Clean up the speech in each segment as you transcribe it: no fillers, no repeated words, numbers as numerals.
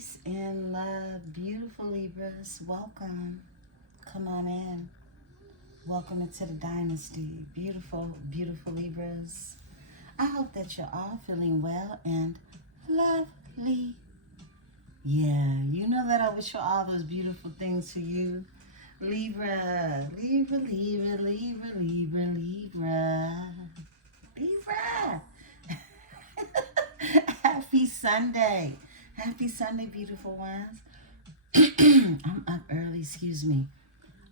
Peace and love, beautiful Libras. Welcome. Come on in. Welcome into the dynasty. Beautiful, beautiful Libras. I hope that you're all feeling well and lovely. Yeah, you know that I wish for all those beautiful things for you. Libra, Libra, Libra, Libra, Libra, Libra. Libra. Happy Sunday. Happy Sunday, beautiful ones. I'm up early, excuse me.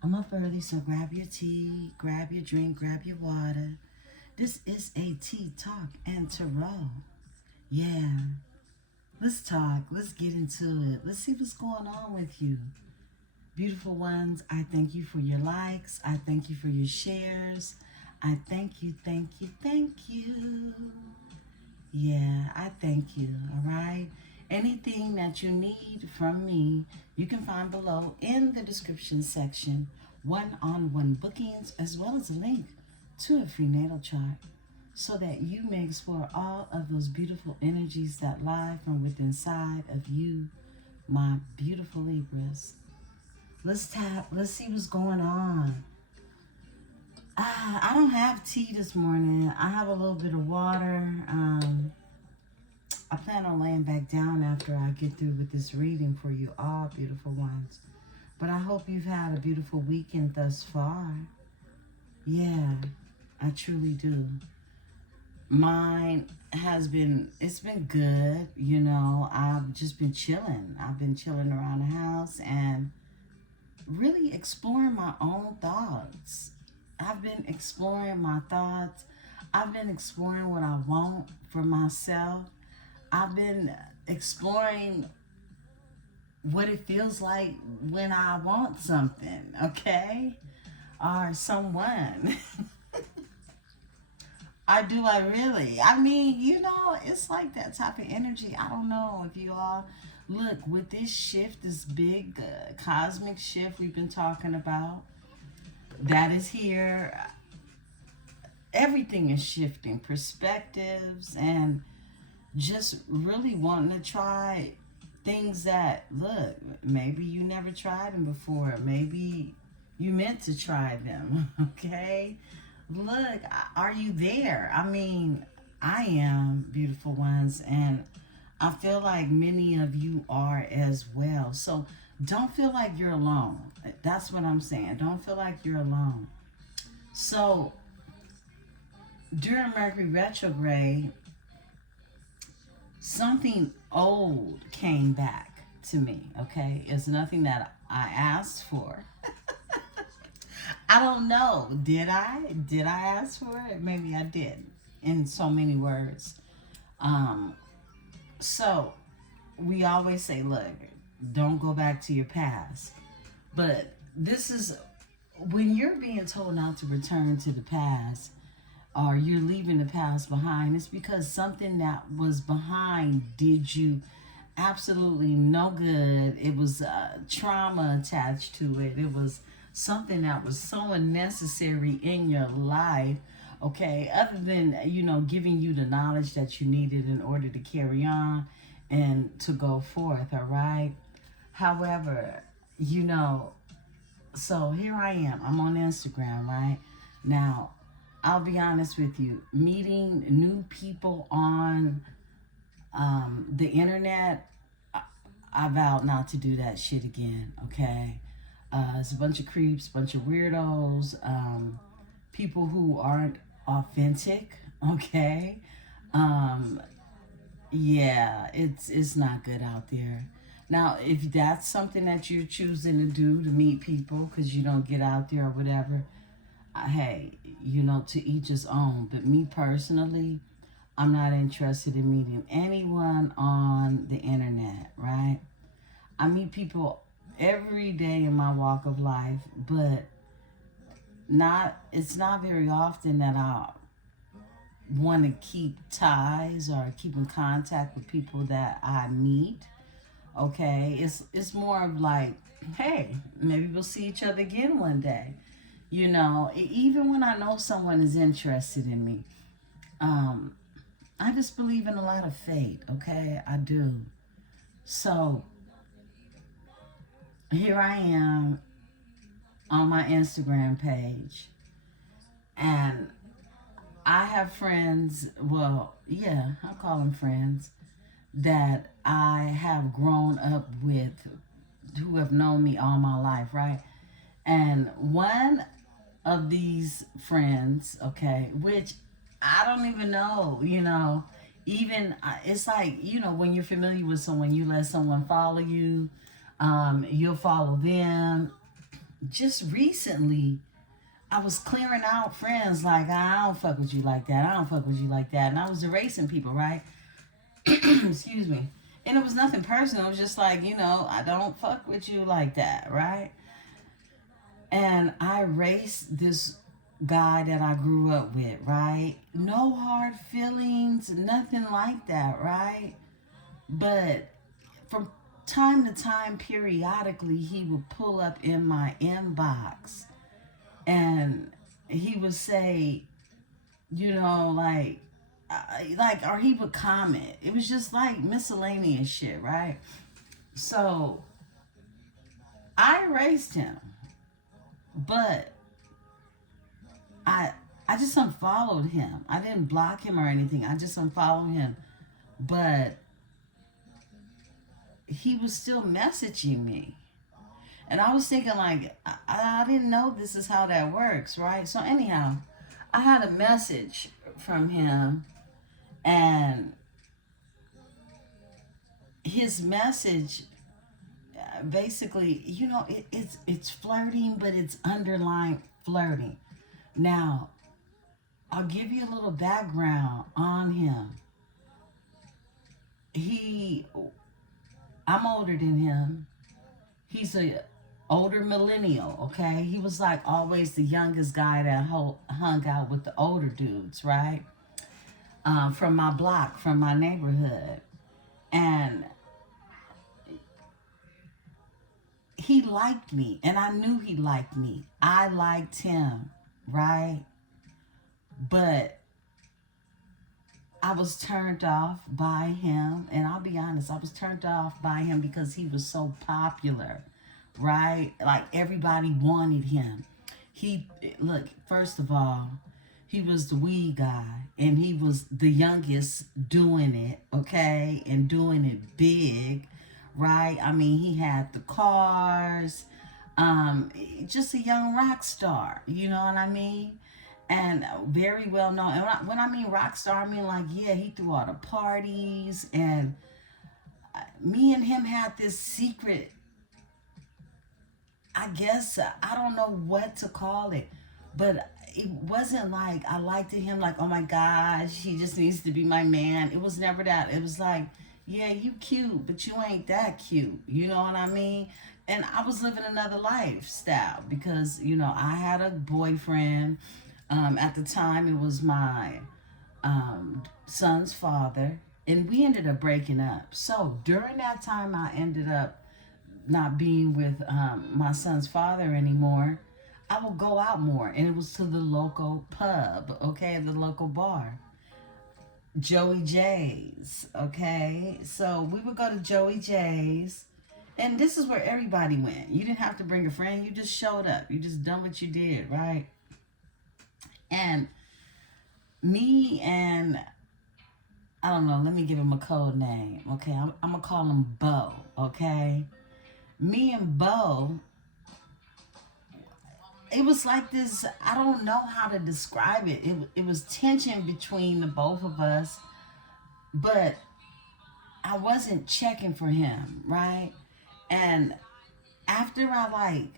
I'm up early, so grab your tea, grab your drink, grab your water. This is a tea talk and tarot. Yeah. Let's talk. Let's get into it. Let's see what's going on with you. Beautiful ones, I thank you for your likes. I thank you for your shares. I thank you, thank you, thank you. Yeah, I thank you, all right? Anything that you need from me, you can find below in the description section, one-on-one bookings, as well as a link to a free natal chart so that you may explore all of those beautiful energies that lie from within inside of you, my beautiful Libras. Let's tap, let's see what's going on. I don't have tea this morning. I have a little bit of water. I plan on laying back down after I get through with this reading for you all, beautiful ones. But I hope you've had a beautiful weekend thus far. Yeah, I truly do. Mine has been, it's been good, you know. I've just been chilling. I've been chilling around the house and really exploring my own thoughts. I've been exploring my thoughts. I've been exploring what I want for myself. I've been exploring what it feels like when I want something, okay? Or someone. I really? I mean, you know, it's like that type of energy. I don't know if you all look with this shift, this big cosmic shift we've been talking about that is here. Everything is shifting, perspectives, and just really wanting to try things that, look, maybe you never tried them before. Maybe you meant to try them, okay? Look, are you there? I mean, I am, beautiful ones, and I feel like many of you are as well. So don't feel like you're alone. That's what I'm saying. Don't feel like you're alone. So during Mercury retrograde, something old came back to me, okay? It's nothing that I asked for. I don't know. Did I? Did I ask for it? Maybe I did, in so many words. So we always say, look, don't go back to your past. But this is when you're being told not to return to the past, or you're leaving the past behind, it's because something that was behind did you absolutely no good. It was trauma attached to it. It was something that was so unnecessary in your life, okay, other than, you know, giving you the knowledge that you needed in order to carry on and to go forth, all right? However, you know, so here I am. I'm on Instagram, right? Now, I'll be honest with you, meeting new people on the internet, I vowed not to do that shit again, okay? It's a bunch of creeps, bunch of weirdos, people who aren't authentic, okay? Yeah, it's not good out there. Now, if that's something that you're choosing to do, to meet people because you don't get out there or whatever, hey, you know, to each his own. But me personally, I'm not interested in meeting anyone on the internet, right? I meet people every day in my walk of life, but it's not very often that I want to keep ties or keep in contact with people that I meet. Okay, it's more of like, hey, maybe we'll see each other again one day. You know, even when I know someone is interested in me, I just believe in a lot of fate, okay? I do. So here I am on my Instagram page, and I have friends, well, yeah, I'll call them friends, that I have grown up with, who have known me all my life, right? And one of these friends, okay, which I don't even know, even it's like, when you're familiar with someone, you let someone follow you, you'll follow them. Just recently, I was clearing out friends like, I don't fuck with you like that. I don't fuck with you like that. And I was erasing people, right? Excuse me. And it was nothing personal. It was just like, I don't fuck with you like that, right? And I erased this guy that I grew up with, right? No hard feelings, nothing like that, right? But from time to time, periodically, he would pull up in my inbox and he would say, or he would comment. It was just like miscellaneous shit, right? So I erased him, but I I just unfollowed him. I didn't block him or anything. I just unfollowed him, but he was still messaging me. And I was thinking, like, I didn't know this is how that works, right? So, anyhow, I had a message from him, and his message basically, it's flirting, but it's underlying flirting. Now, I'll give you a little background on him. I'm older than him. He's a older millennial, okay? He was like always the youngest guy that hung out with the older dudes, right? From my block, from my neighborhood. And he liked me, and I knew he liked me. I liked him, right? But I was turned off by him, and I'll be honest, I was turned off by him because he was so popular, right? Like everybody wanted him. Look, first of all, he was the weed guy, and he was the youngest doing it, okay, and doing it big, right? I mean, he had the cars, just a young rock star, you know what I mean? And very well known. And when I mean rock star, I mean like, yeah, he threw all the parties, and me and him had this secret. I guess I don't know what to call it, but it wasn't like I liked him like, oh my gosh, he just needs to be my man. It was never that. It was like, yeah, you cute, but you ain't that cute. You know what I mean? And I was living another lifestyle because, I had a boyfriend. At the time, it was my son's father, and we ended up breaking up. So during that time, I ended up not being with my son's father anymore. I would go out more, and it was to the local pub, okay, the local bar, Joey J's, okay. So we would go to Joey J's, and this is where everybody went. You didn't have to bring a friend; you just showed up. You just done what you did, right? And me and I don't know, let me give him a code name. Okay, I'm gonna call him Bo. Okay, me and Bo, it was like this. I don't know how to describe it. It was tension between the both of us, but I wasn't checking for him, right? And after I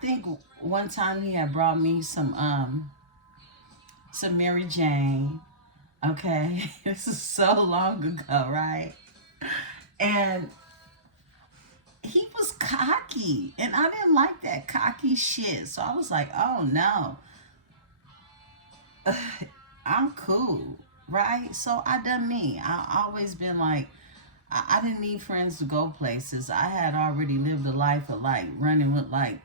think one time he had brought me some Mary Jane. Okay, this is so long ago, right? And he was cocky, and I didn't like that cocky shit. So I was like, oh no, I'm cool, right? So I done me. I always been like, I didn't need friends to go places. I had already lived a life of like running with like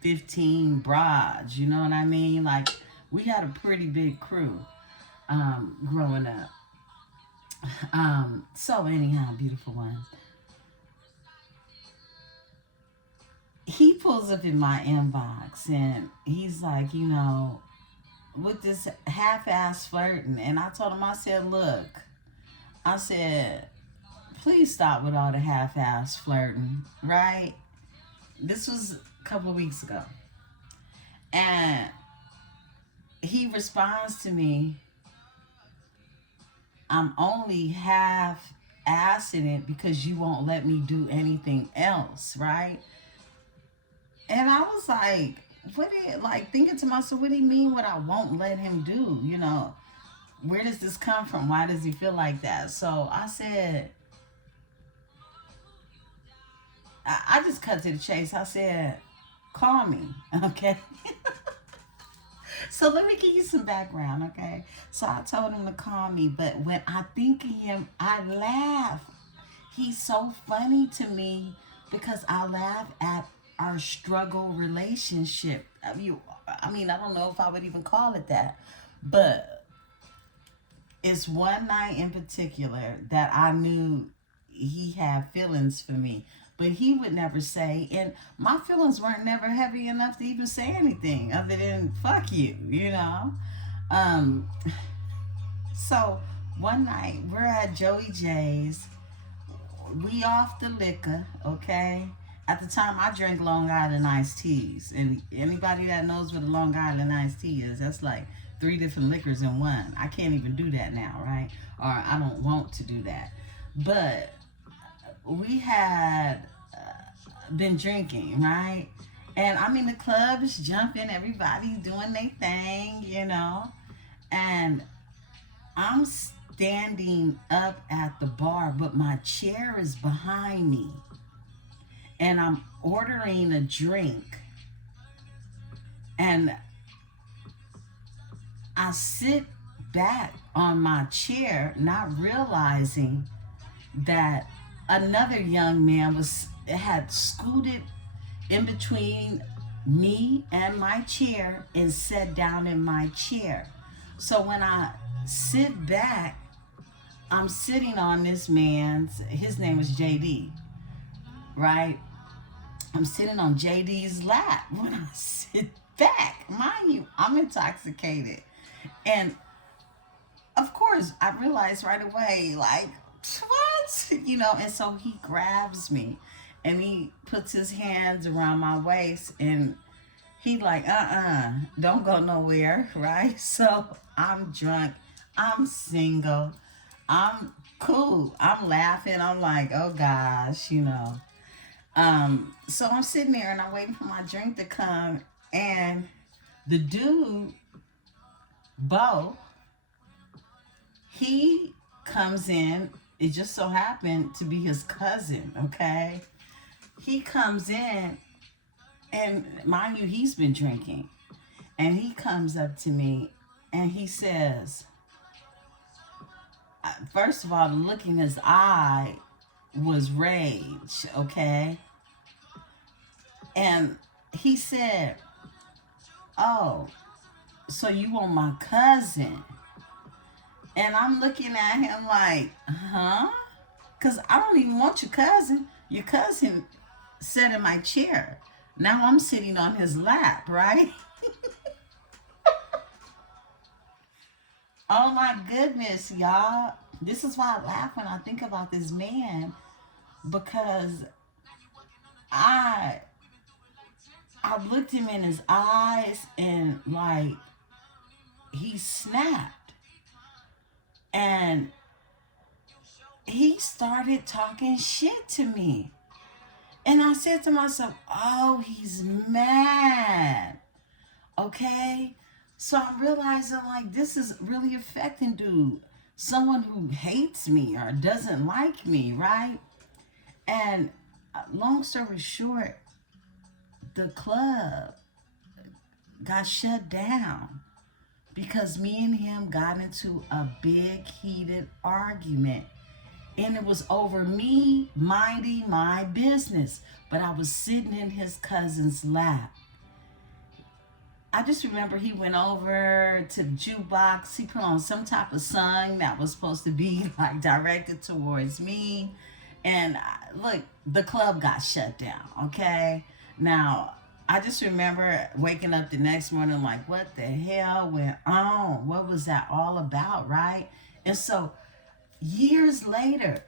15 broads. You know what I mean? Like we had a pretty big crew growing up. So anyhow, beautiful ones. he pulls up in my inbox and he's like, with this half-ass flirting. And I told him, I said, look, I said, please stop with all the half-ass flirting, right? This was a couple of weeks ago. And he responds to me, I'm only half assing it because you won't let me do anything else, right? And I was like, thinking to myself, what do you mean what I won't let him do? Where does this come from? Why does he feel like that? So I said, I just cut to the chase. I said, call me, okay? So let me give you some background, okay? So I told him to call me, but when I think of him, I laugh. He's so funny to me because I laugh at our struggle relationship. I don't know if I would even call it that, but it's one night in particular that I knew he had feelings for me, but he would never say, and my feelings weren't never heavy enough to even say anything other than fuck you, So one night we're at Joey J's, we off the liquor, okay? At the time I drank Long Island iced teas, and anybody that knows what a Long Island iced tea is, that's like 3 different liquors in one. I can't even do that now, right? Or I don't want to do that. But we had been drinking, right? And I'm in the club, it's jumping, everybody's doing their thing, and I'm standing up at the bar, but my chair is behind me, and I'm ordering a drink, and I sit back on my chair, not realizing that another young man had scooted in between me and my chair and sat down in my chair. So when I sit back, I'm sitting on this his name was JD, right? I'm sitting on JD's lap when I sit back. Mind you, I'm intoxicated. And of course, I realized right away, like, what? And so he grabs me and he puts his hands around my waist and he like, don't go nowhere, right? So I'm drunk, I'm single, I'm cool, I'm laughing, I'm like, oh gosh, So I'm sitting there and I'm waiting for my drink to come, and the dude, Bo, he comes in. It just so happened to be his cousin, okay? He comes in, and mind you, he's been drinking. And he comes up to me and he says, first of all, the look in his eye was rage, okay? And he said, oh, so you want my cousin? And I'm looking at him like, huh? Because I don't even want your cousin. Your cousin sat in my chair. Now I'm sitting on his lap, right? Oh my goodness, y'all. This is why I laugh when I think about this man, because I looked him in his eyes and like he snapped. And he started talking shit to me. And I said to myself, oh, he's mad. Okay? So I'm realizing like this is really affecting dude. Someone who hates me or doesn't like me, right? And long story short, the club got shut down because me and him got into a big heated argument. And it was over me minding my business. But I was sitting in his cousin's lap. I just remember he went over to the jukebox. He put on some type of song that was supposed to be like directed towards me. And look, the club got shut down, okay? Now, I just remember waking up the next morning like, what the hell went on? What was that all about, right? And so years later,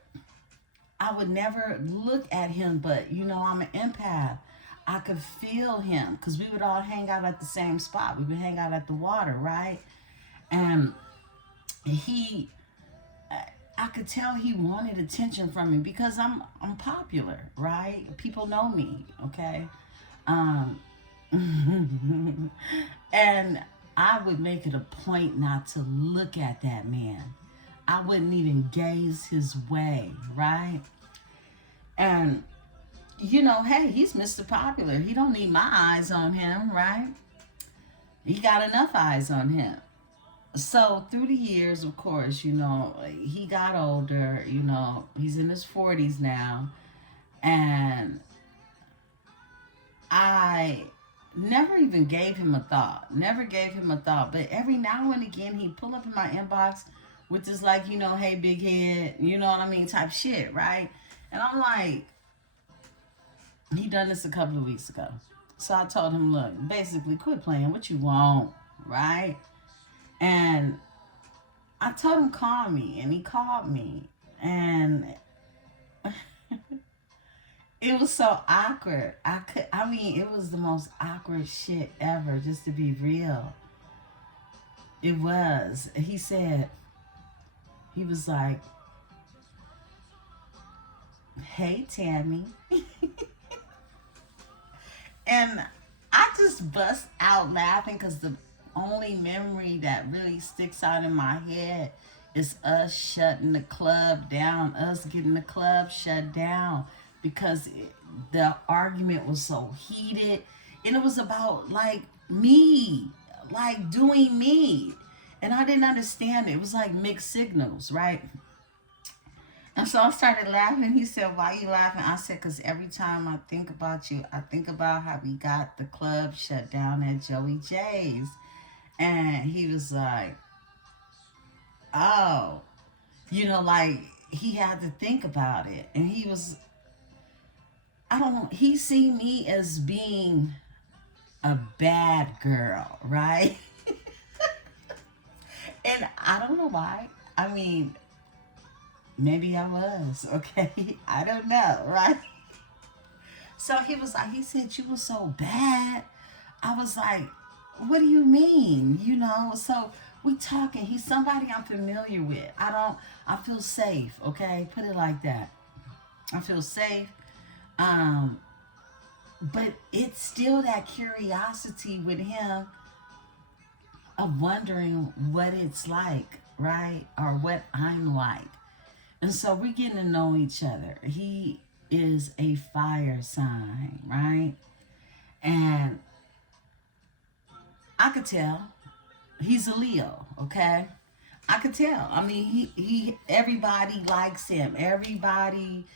I would never look at him, but I'm an empath. I could feel him because we would all hang out at the same spot. We would hang out at the water, right? And he, I could tell he wanted attention from me because I'm popular, right? People know me, okay? Um, and I would make it a point not to look at that man. I wouldn't even gaze his way, right? And hey, he's Mr. Popular. He don't need my eyes on him, right? He got enough eyes on him. So through the years, of course, he got older. He's in his 40s now, and I never even gave him a thought. Never gave him a thought. But every now and again, he'd pull up in my inbox with this like, hey, big head, you know what I mean, type shit, right? And I'm like, he done this a couple of weeks ago. So I told him, look, basically quit playing what you want, right? And I told him call me, and he called me. And it was so awkward. It was the most awkward shit ever, just to be real. It was. He was like, hey, Tammy. And I just bust out laughing because the only memory that really sticks out in my head is us shutting the club down, us getting the club shut down because the argument was so heated. And it was about like me, like doing me. And I didn't understand it. It was like mixed signals, right? And so I started laughing. He said, why are you laughing? I said, because every time I think about you, I think about how we got the club shut down at Joey J's. And he was like, oh, like he had to think about it. And he seen me as being a bad girl, right? And I don't know why. I mean, maybe I was, okay? I don't know, right? So he said, you were so bad. I was like, what do you mean? So we talking. He's somebody I'm familiar with. I feel safe, okay? Put it like that. I feel safe. But it's still that curiosity with him of wondering what it's like, right? Or what I'm like. And so we're getting to know each other. He is a fire sign, right? And I could tell he's a Leo, okay? I could tell. I mean, he everybody likes him. Everybody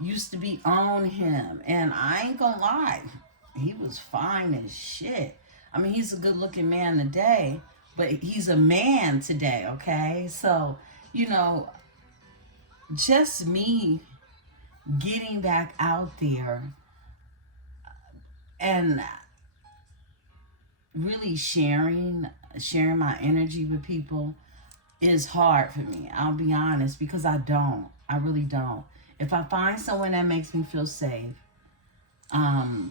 used to be on him. And I ain't gonna lie, he was fine as shit. I mean, he's a good looking man today, but he's a man today, okay? So, just me getting back out there and really sharing my energy with people is hard for me. I'll be honest, because I really don't. If I find someone that makes me feel safe, I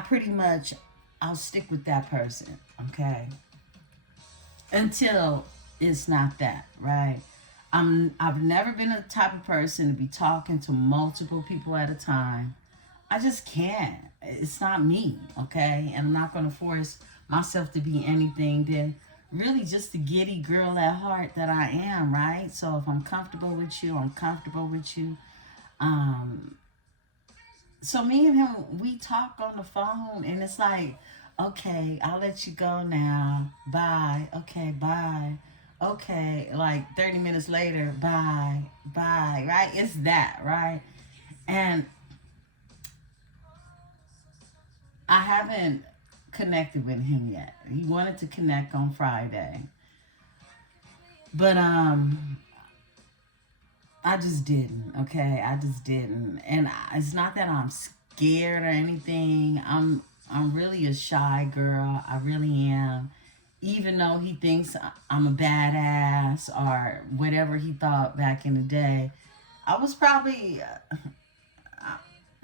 pretty much I'll stick with that person, okay? Until it's not that, right? I've never been the type of person to be talking to multiple people at a time. I just can't. It's not me, okay? And I'm not going to force myself to be anything than really just the giddy girl at heart that I am, right? So if I'm comfortable with you, I'm comfortable with you. So me and him, we talk on the phone, and it's like, okay, I'll let you go now. Bye. Okay, bye. Okay, like 30 minutes later, bye. Bye, right? It's that, right? And I haven't connected with him yet. He wanted to connect on Friday. But I just didn't, okay? I just didn't. And it's not that I'm scared or anything. I'm really a shy girl. I really am. Even though he thinks I'm a badass or whatever he thought back in the day, I was probably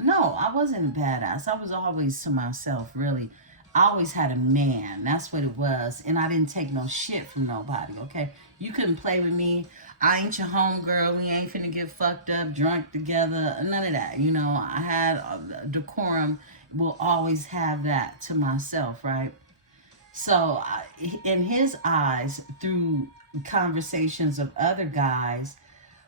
no, I wasn't a badass. I was always to myself, really. I always had a man. That's what it was. And I didn't take no shit from nobody, okay? You couldn't play with me. I ain't your homegirl. We ain't finna get fucked up, drunk together. None of that. You know, I had decorum. Will always have that to myself, right? So, in his eyes, through conversations of other guys,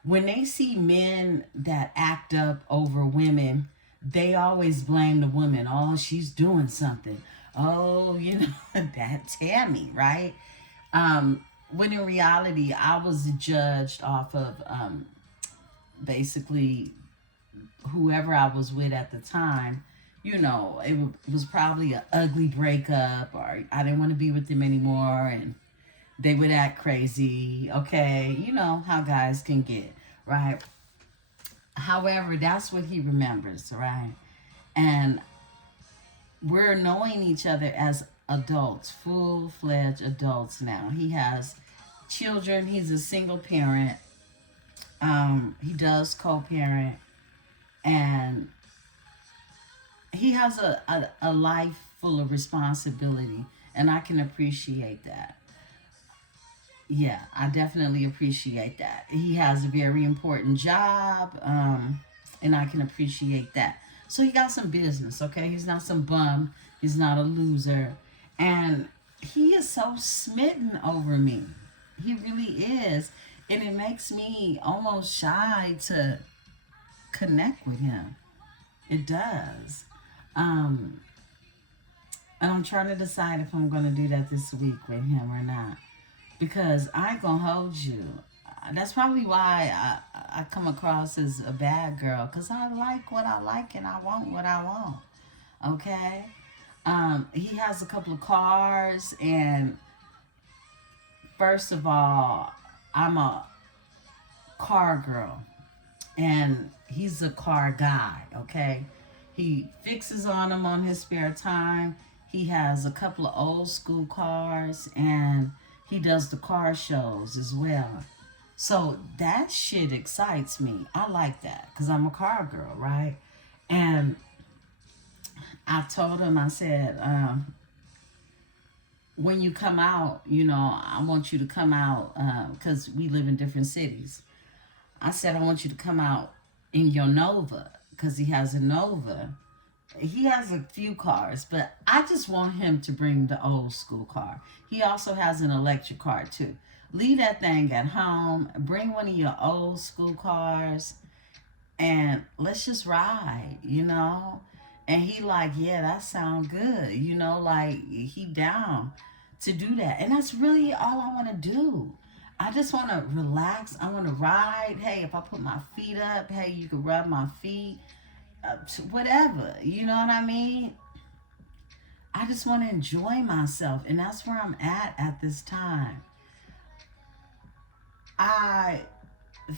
when they see men that act up over women, they always blame the woman. Oh, she's doing something. Oh, you know, that Tammy, right? When in reality, I was judged off of basically whoever I was with at the time. You know, was probably an ugly breakup, or I didn't want to be with them anymore, and they would act crazy. Okay, you know how guys can get, right? However, that's what he remembers, right? And we're knowing each other as adults, full-fledged adults now. He has children. He's a single parent. He does co-parent, and he has a life full of responsibility, and I can appreciate that. Yeah, I definitely appreciate that. He has a very important job, and I can appreciate that. So he got some business, okay? He's not some bum. He's not a loser. And he is so smitten over me. He really is. And it makes me almost shy to connect with him. It does. Um, and I'm trying to decide if I'm going to do that this week with him or not. Because I ain't gonna hold you. That's probably why I come across as a bad girl. Because I like what I like and I want what I want. Okay? He has a couple of cars. And first of all, I'm a car girl. And he's a car guy. Okay? He fixes on them on his spare time. He has a couple of old school cars. And he does the car shows as well. So that shit excites me. I like that because I'm a car girl, right? And I told him, I said, when you come out, you know, I want you to come out because we live in different cities. I said, I want you to come out in your Nova because he has a Nova. He has a few cars, but I just want him to bring the old school car. He also has an electric car too. Leave that thing at home. Bring one of your old school cars, and let's just ride. You know. And he like, yeah, that sound good. You know, like he down to do that, and that's really all I want to do. I just want to relax. I want to ride. Hey, if I put my feet up, hey, you can rub my feet whatever, you know what I mean? I just want to enjoy myself, and that's where I'm at this time. I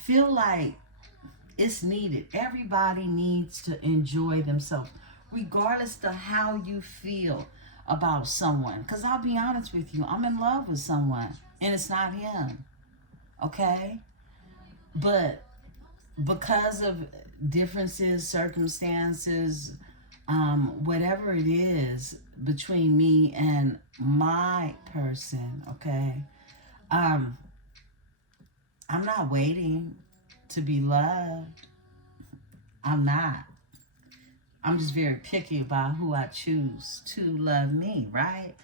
feel like it's needed. Everybody needs to enjoy themselves, regardless of how you feel about someone. Because I'll be honest with you, I'm in love with someone, and it's not him, okay? But because of differences, circumstances, whatever it is between me and my person, okay? Um, I'm not waiting to be loved. I'm not. I'm just very picky about who I choose to love me, right?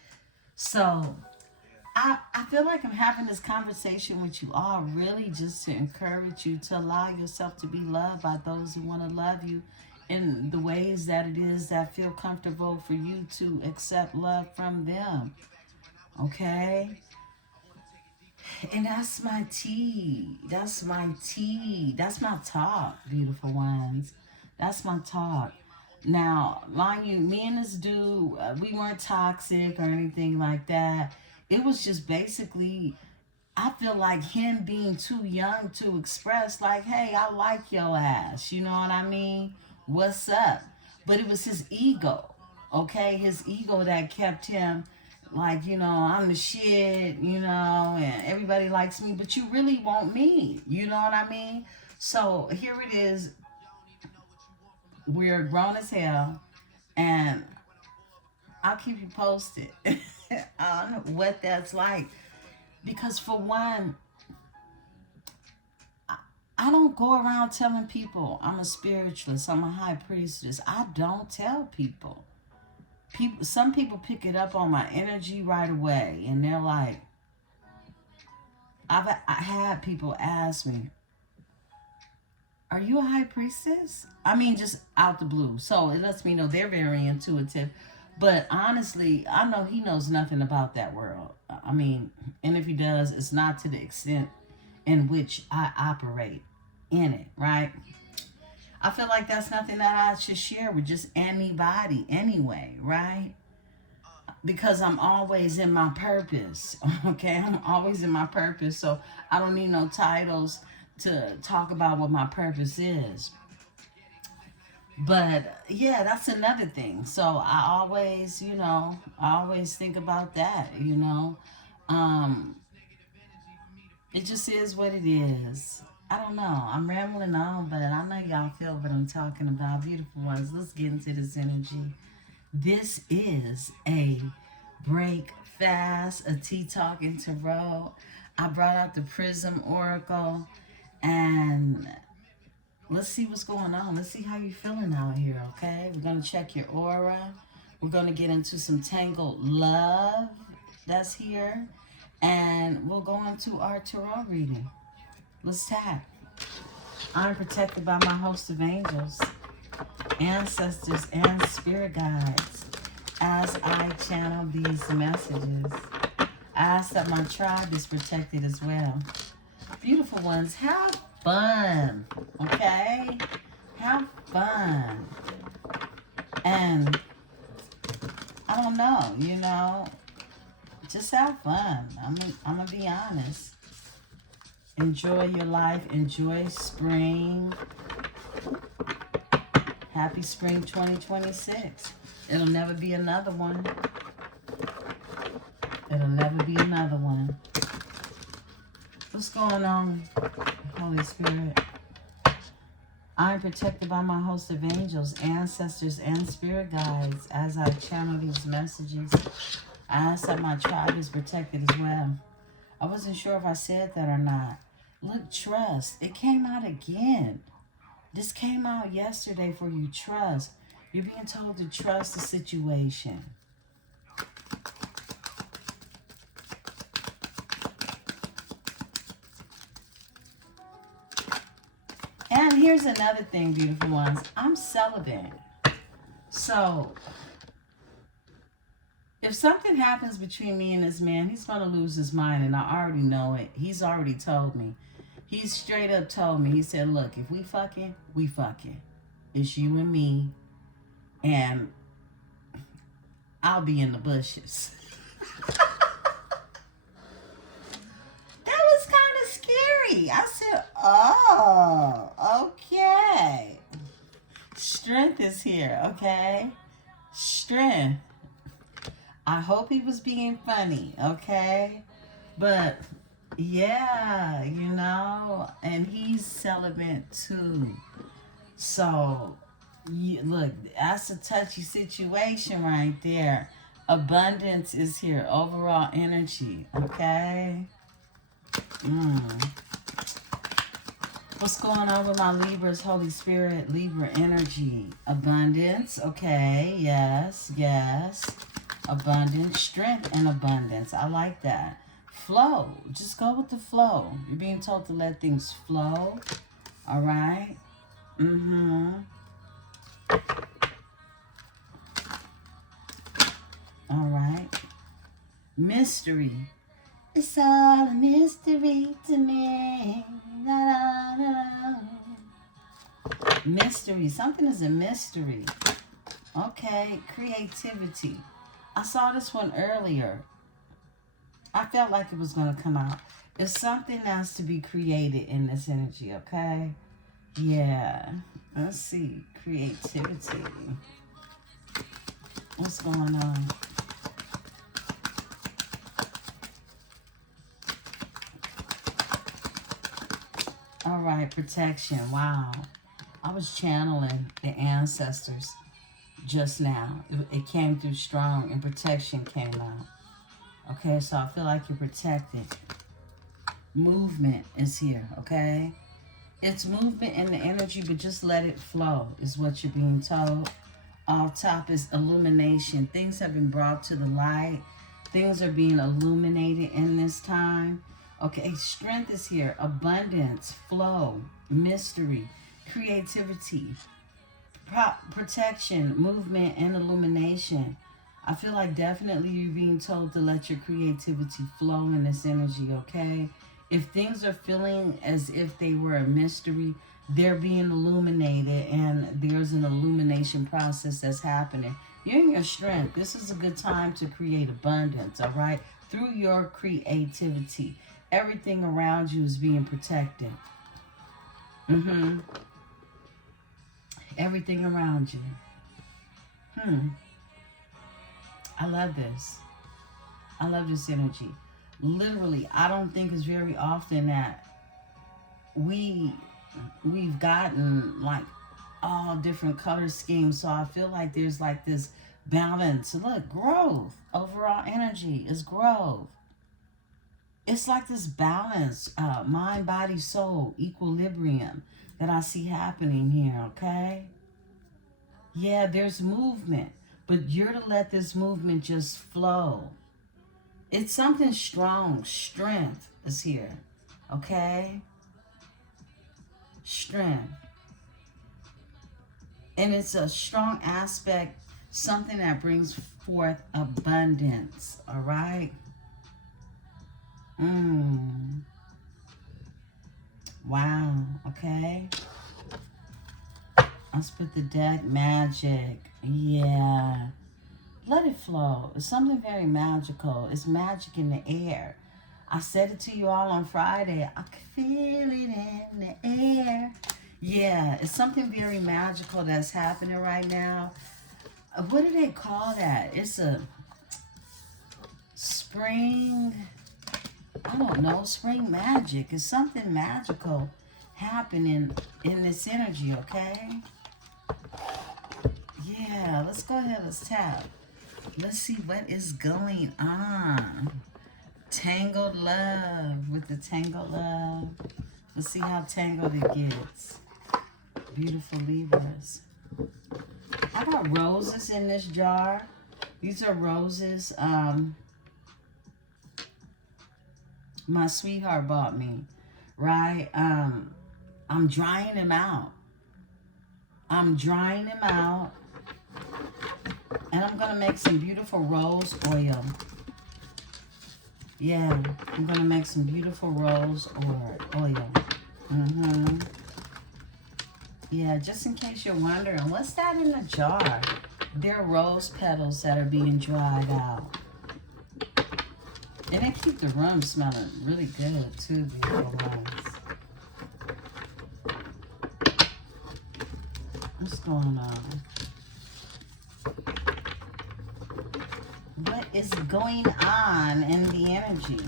So I feel like I'm having this conversation with you all really just to encourage you to allow yourself to be loved by those who want to love you in the ways that it is that feel comfortable for you to accept love from them. Okay? And that's my tea. That's my tea. That's my talk, beautiful ones. That's my talk. Now, mind you, me and this dude, we weren't toxic or anything like that. It was just basically, I feel like him being too young to express, like, hey, I like your ass. You know what I mean? What's up? But it was his ego, okay? His ego that kept him like, you know, I'm the shit, you know, and everybody likes me, but you really want me, you know what I mean? So here it is. We're grown as hell, and I'll keep you posted on what that's like. Because for one, I don't go around telling people I'm a spiritualist, I'm a high priestess. I don't tell people. Some people pick it up on my energy right away, and they're like, I had people ask me, "Are you a high priestess?" I mean, just out the blue. So it lets me know they're very intuitive. But honestly, I know he knows nothing about that world. I mean, and if he does, it's not to the extent in which I operate in it, right? I feel like that's nothing that I should share with just anybody anyway, right? Because I'm always in my purpose, okay? I'm always in my purpose, so I don't need no titles to talk about what my purpose is. But yeah, that's another thing. So I always, I always think about that, Um, it just is what it is. I don't know. I'm rambling on, but I know y'all feel what I'm talking about. Beautiful ones. Let's get into this energy. This is a break fast, a tea talk in Tarot. I brought out the Prism Oracle, and let's see what's going on. Let's see how you're feeling out here, okay? We're going to check your aura. We're going to get into some tangled love that's here, and we'll go into our Tarot reading. Let's tap. I'm protected by my host of angels, ancestors, and spirit guides as I channel these messages. I ask that my tribe is protected as well. Beautiful ones, have fun, okay? Have fun. And I don't know, just have fun. I'm going to be honest. Enjoy your life. Enjoy spring. Happy spring 2026. It'll never be another one. It'll never be another one. What's going on, Holy Spirit? I'm protected by my host of angels, ancestors, and spirit guides as I channel these messages. I ask that my tribe is protected as well. I wasn't sure if I said that or not. Look, trust. It came out again. This came out yesterday for you. Trust. You're being told to trust the situation. And here's another thing, beautiful ones. I'm celibate. So, if something happens between me and this man, he's going to lose his mind, and I already know it. He's already told me. He straight up told me. He said, look, if we fucking, we fucking. It's you and me, and I'll be in the bushes. That was kind of scary. I said, oh, okay. Strength is here, okay? Strength. I hope he was being funny, okay? But, yeah, and he's celibate too. So, look, that's a touchy situation right there. Abundance is here. Overall energy, okay? What's going on with my Libras, Holy Spirit, Libra energy? Abundance, okay, yes. Abundance, strength, and abundance. I like that. Flow. Just go with the flow. You're being told to let things flow. All right? All right. Mystery. It's all a mystery to me. La, la, la. Mystery. Something is a mystery. Okay. Creativity. I saw this one earlier. I felt like it was going to come out. There's something else to be created in this energy, okay? Yeah. Let's see. Creativity. What's going on? All right, protection. Wow. I was channeling the ancestors just now. It came through strong and protection came out. Okay, so I feel like you're protected. Movement is here, okay? It's movement in the energy, but just let it flow is what you're being told. Off top is illumination. Things have been brought to the light. Things are being illuminated in this time. Okay, strength is here. Abundance, flow, mystery, creativity, protection, movement, and illumination. I feel like definitely you're being told to let your creativity flow in this energy, okay? If things are feeling as if they were a mystery, they're being illuminated, and there's an illumination process that's happening. You're in your strength. This is a good time to create abundance, all right? Through your creativity. Everything around you is being protected. Everything around you. I love this. I love this energy. Literally, I don't think it's very often that we've gotten like all different color schemes. So I feel like there's like this balance. Look, growth. Overall energy is growth. It's like this balance, mind, body, soul, equilibrium that I see happening here, okay? Yeah, there's movement, but you're to let this movement just flow. It's something strong. Strength is here, okay? Strength. And it's a strong aspect, something that brings forth abundance, all right? Wow, okay. Let's put the deck. Magic. Yeah. Let it flow. It's something very magical. It's magic in the air. I said it to you all on Friday. I can feel it in the air. Yeah, it's something very magical that's happening right now. What do they call that? It's a spring... I don't know, spring magic. It's something magical happening in this energy, okay? Yeah, let's go ahead, let's tap. Let's see what is going on. Tangled love with the tangled love. Let's see how tangled it gets. Beautiful Libras. I got roses in this jar. These are roses, my sweetheart bought me, right? I'm drying them out. I'm drying them out. And I'm going to make some beautiful rose oil. Yeah, I'm going to make some beautiful rose oil. Yeah, just in case you're wondering, what's that in the jar? They're rose petals that are being dried out. And they keep the room smelling really good, too, beautiful ones. What's going on? What is going on in the energy?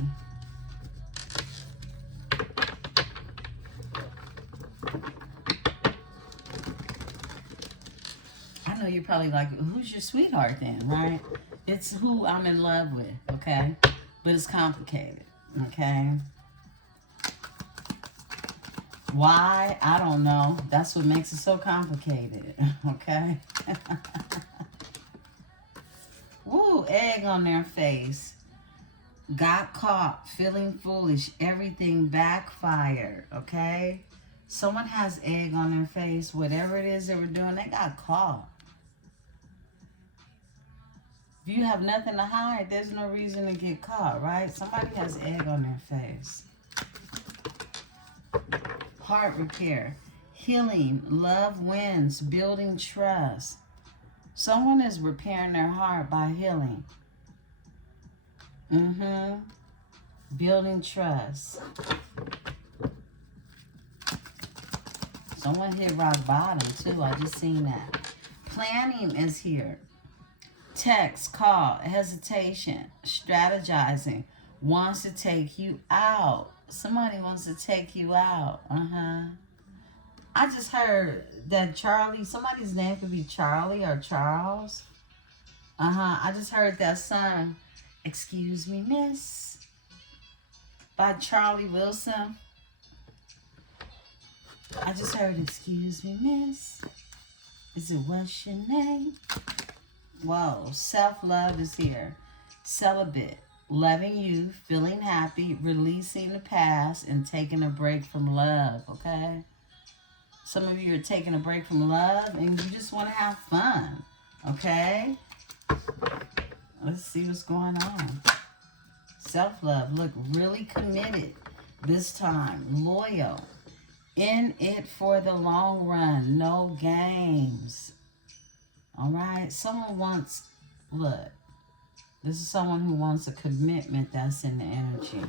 I know you're probably like, who's your sweetheart then, right? It's who I'm in love with, okay? But it's complicated, okay? Why? I don't know. That's what makes it so complicated, okay? Woo, egg on their face. Got caught, feeling foolish. Everything backfired, okay? Someone has egg on their face. Whatever it is they were doing, they got caught. If you have nothing to hide, there's no reason to get caught, right? Somebody has egg on their face. Heart repair. Healing. Love wins. Building trust. Someone is repairing their heart by healing. Building trust. Someone hit rock bottom, too. I just seen that. Planning is here. Text, call, hesitation, strategizing, wants to take you out. Somebody wants to take you out. I just heard that Charlie, somebody's name could be Charlie or Charles. I just heard that song, Excuse Me, Miss, by Charlie Wilson. I just heard, Excuse Me, Miss. Is it What's Your Name? Whoa, self-love is here. Celibate, loving you, feeling happy, releasing the past, and taking a break from love, okay? Some of you are taking a break from love and you just want to have fun, okay? Let's see what's going on. Self-love, look, really committed this time. Loyal. In it for the long run. No games. All right? Someone wants, look, this is someone who wants a commitment that's in the energy.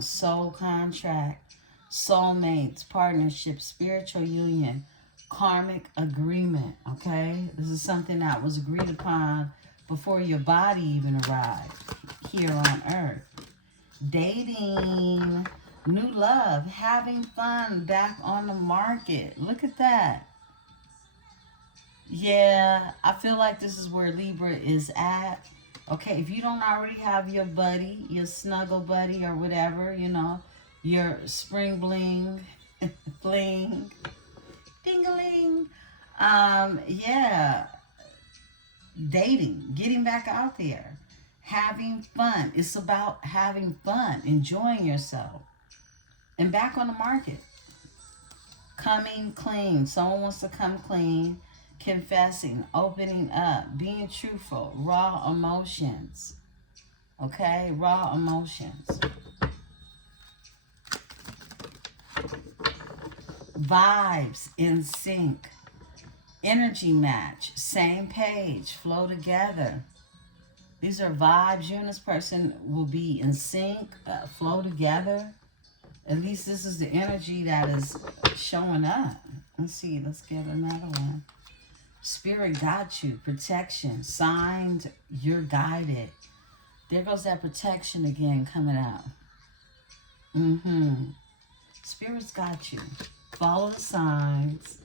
Soul contract, soulmates, partnership, spiritual union, karmic agreement, okay? This is something that was agreed upon before your body even arrived here on earth. Dating, new love, having fun, back on the market. Look at that. Yeah, I feel like this is where Libra is at. Okay, if you don't already have your buddy, your snuggle buddy or whatever, you know, your spring bling, fling, ding-a-ling. Yeah, dating, getting back out there, having fun. It's about having fun, enjoying yourself, and back on the market. Coming clean. Someone wants to come clean. Confessing, opening up, being truthful, raw emotions. Okay, raw emotions. Vibes in sync. Energy match, same page, flow together. These are vibes. You and this person will be in sync, flow together. At least this is the energy that is showing up. Let's see, let's get another one. Spirit got you. Protection. Signed. You're guided. There goes that protection again coming out. Spirit's got you. Follow the signs.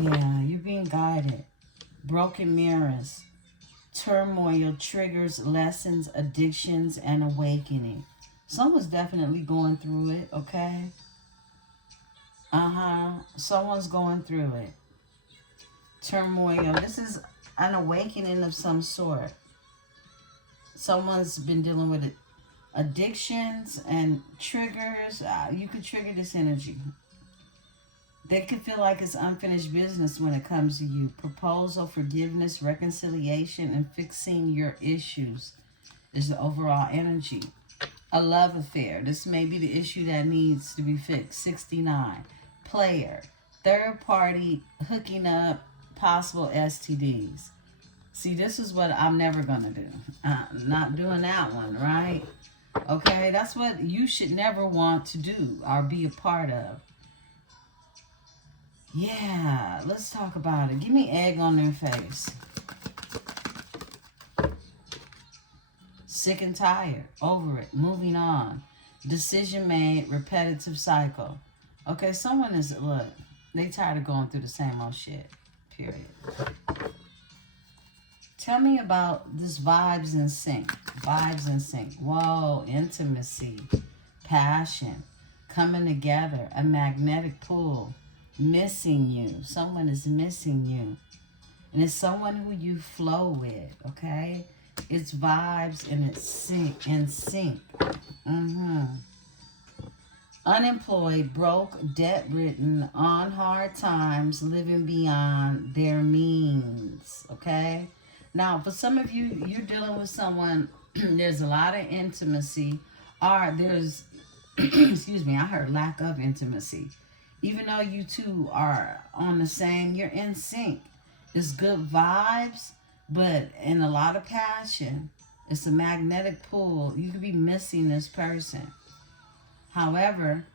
Yeah, you're being guided. Broken mirrors. Turmoil, triggers, lessons, addictions, and awakening. Someone's definitely going through it, okay? Someone's going through it. Turmoil. This is an awakening of some sort. Someone's been dealing with addictions and triggers. You could trigger this energy. They could feel like it's unfinished business when it comes to you. Proposal, forgiveness, reconciliation, and fixing your issues is the overall energy. A love affair. This may be the issue that needs to be fixed. 69. Player. Third party hooking up, possible STDs. See, this is what I'm never going to do. Not doing that one, right? Okay, that's what you should never want to do or be a part of. Yeah, let's talk about it. Give me egg on their face. Sick and tired. Over it. Moving on. Decision made. Repetitive cycle. Okay, someone is, look, they tired of going through the same old shit. Period. Tell me about this vibes in sync. Vibes in sync. Whoa, intimacy. Passion. Coming together. A magnetic pull. Missing you. Someone is missing you. And it's someone who you flow with, okay? It's vibes and it's in sync. Unemployed, broke, debt-ridden, on hard times, living beyond their means, okay? Now, for some of you, you're dealing with someone, there's a lot of intimacy, or there's, excuse me, I heard lack of intimacy. Even though you two are on the same, you're in sync. It's good vibes, but in a lot of passion. It's a magnetic pull. You could be missing this person. However,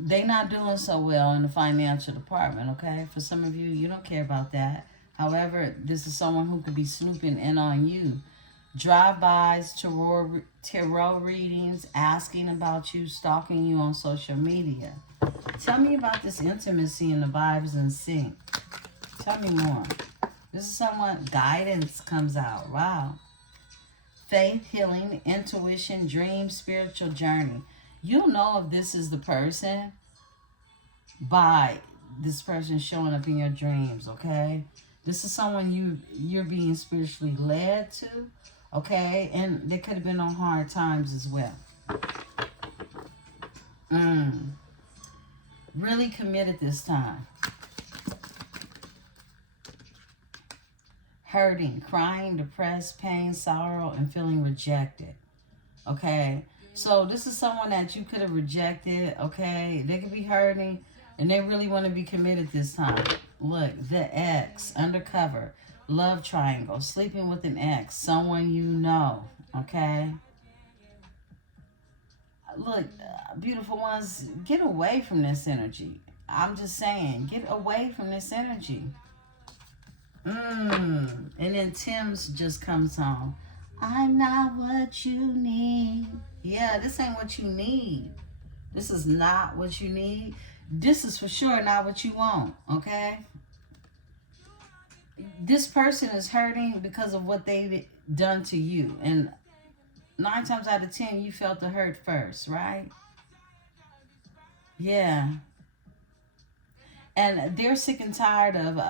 They not doing so well in the financial department, okay? For some of you, you don't care about that. However, this is someone who could be snooping in on you. Drive-bys, tarot readings, asking about you, stalking you on social media. Tell me about this intimacy and the vibes in sync. Tell me more. This is someone, guidance comes out. Wow. Faith, healing, intuition, dream, spiritual journey. You'll know if this is the person by this person showing up in your dreams, okay? This is someone you're being spiritually led to, okay? And they could have been on hard times as well. Really committed this time. Hurting, crying, depressed, pain, sorrow, and feeling rejected. Okay? So this is someone that you could have rejected, okay? They could be hurting, and they really want to be committed this time. Look, the ex, undercover, love triangle, sleeping with an ex, someone you know, okay? Look, beautiful ones, get away from this energy. I'm just saying, get away from this energy. And then Tim's just comes on. I'm not what you need. Yeah, this ain't what you need. This is not what you need. This is for sure not what you want, okay? This person is hurting because of what they've done to you. And 9 times out of 10, you felt the hurt first, right? Yeah. And they're sick and tired of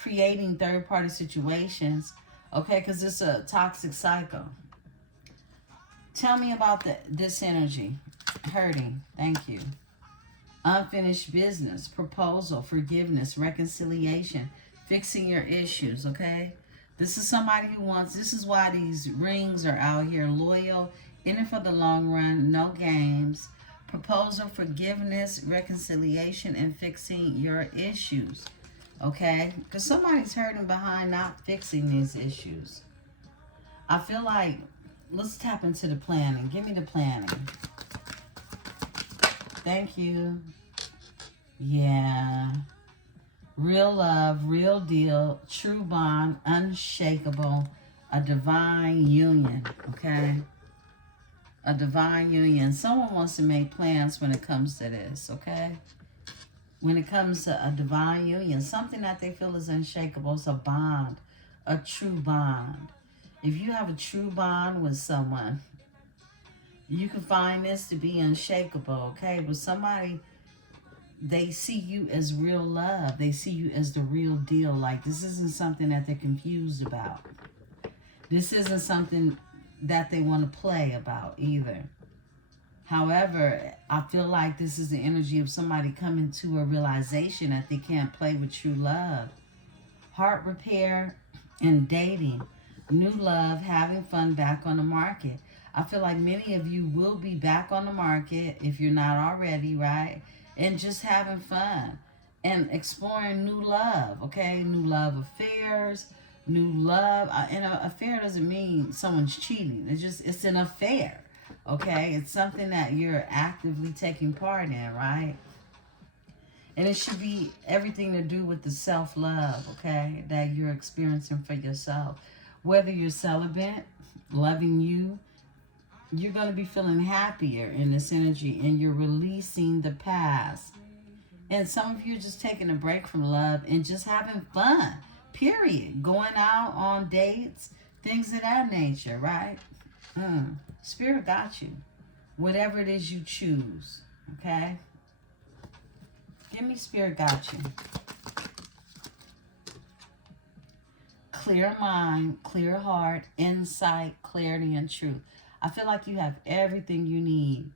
creating third-party situations, okay? Because it's a toxic cycle. Tell me about this energy. Hurting. Thank you. Unfinished business, proposal, forgiveness, reconciliation, fixing your issues, okay? This is somebody who wants, this is why these rings are out here. Loyal, in it for the long run, no games. Proposal, forgiveness, reconciliation, and fixing your issues, okay? Because somebody's hurting behind not fixing these issues. I feel like, let's tap into the planning. Give me the planning. Thank you. Yeah. Real love, real deal, true bond, unshakable, a divine union, okay? A divine union. Someone wants to make plans when it comes to this, okay? When it comes to a divine union, something that they feel is unshakable. It's a bond, a true bond. If you have a true bond with someone, you can find this to be unshakable, okay? But somebody, they see you as real love. They see you as the real deal. Like, this isn't something that they're confused about. This isn't something that they want to play about either. However, I feel like this is the energy of somebody coming to a realization that they can't play with true love. Heart repair and dating. New love, having fun, back on the market. I feel like many of you will be back on the market if you're not already, right? And just having fun and exploring new love, okay? New love affairs, new love. And an affair doesn't mean someone's cheating. It's an affair, okay? It's something that you're actively taking part in, right? And it should be everything to do with the self-love, okay, that you're experiencing for yourself. Whether you're celibate, loving you, you're going to be feeling happier in this energy, and you're releasing the past. And some of you are just taking a break from love and just having fun, period. Going out on dates, things of that nature, right? Spirit got you. Whatever it is you choose, okay? Give me Spirit got you. Clear mind, clear heart, insight, clarity, and truth. I feel like you have everything you need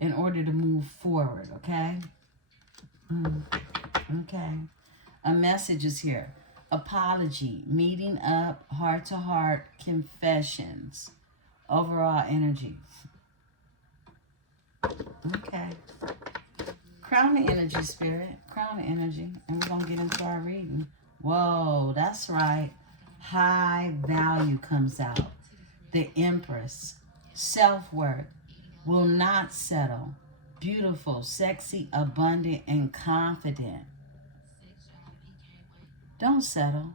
in order to move forward, okay? Okay. A message is here. Apology, meeting up, heart-to-heart, confessions, overall energy. Okay. Crown the energy, Spirit. Crown the energy. And we're going to get into our reading. Whoa, that's right. High value comes out. The Empress. Self-worth. Will not settle. beautiful, sexy, abundant, and confident. Don't settle.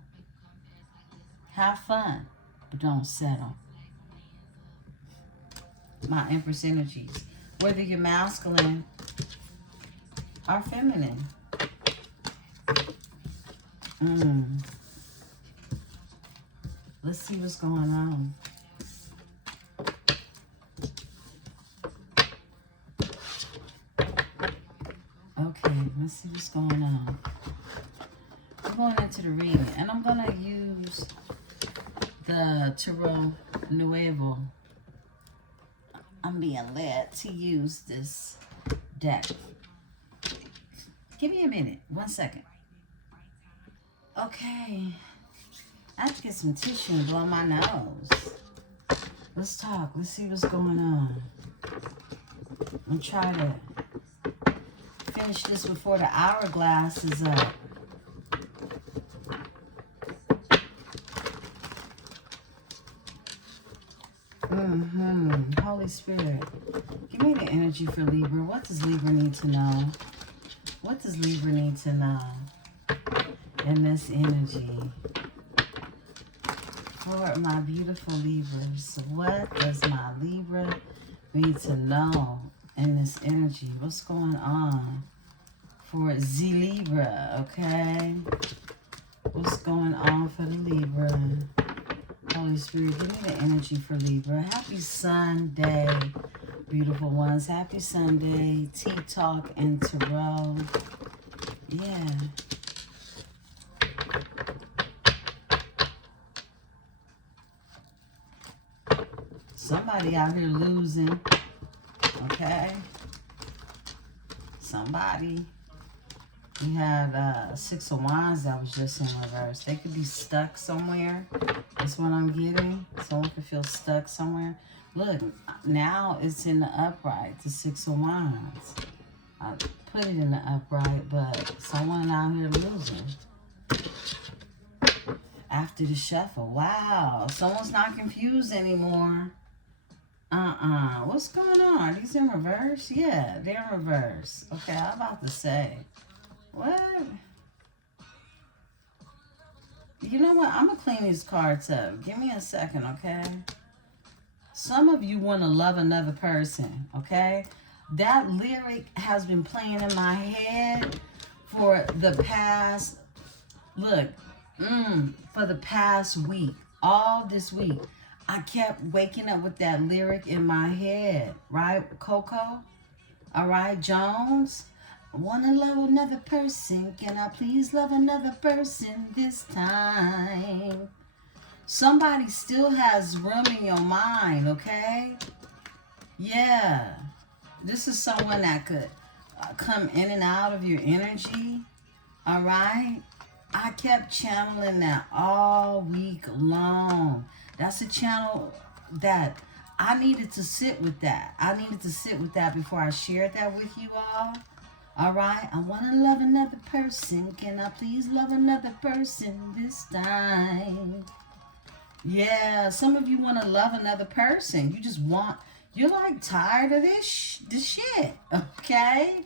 Have fun, but don't settle. My Empress energies. Whether you're masculine or feminine. Let's see what's going on. Okay, let's see what's going on. I'm going into the reading, and I'm going to use the Tarot Nuevo. I'm being led to use this deck. Give me a minute. 1 second. Okay. I have to get some tissue and blow my nose. Let's talk. Let's see what's going on. I'm trying to finish this before the hourglass is up. Holy Spirit, give me the energy for Libra. What does Libra need to know? What does Libra need to know in this energy? For my beautiful Libras, what does my Libra need to know in this energy? What's going on for Z Libra, okay? What's going on for the Libra? Holy Spirit, give me the energy for Libra. Happy Sunday, beautiful ones. Happy Sunday, Tea Talk and Tarot. Yeah. Somebody out here losing, okay? Somebody. We had 6 of Wands that was just in reverse. They could be stuck somewhere. That's what I'm getting. Someone could feel stuck somewhere. Look, now it's in the upright, the 6 of Wands. I put it in the upright, but someone out here losing. After the shuffle. Wow. Someone's not confused anymore. What's going on? Are these in reverse? Yeah, they're in reverse. Okay, I'm about to say. What? You know what? I'm going to clean these cards up. Give me a second, okay? Some of you want to love another person, okay? That lyric has been playing in my head for the past, look, for the past week. All this week. I kept waking up with that lyric in my head, right? Coco? All right, Jones? I want to love another person. Can I please love another person this time? Somebody still has room in your mind, okay? Yeah. This is someone that could come in and out of your energy, all right? I kept channeling that all week long. That's a channel that I needed to sit with that. I needed to sit with that before I shared that with you all. All right, I want to love another person. Can I please love another person this time? Yeah, some of you want to love another person. You just want, you're like tired of this shit, okay?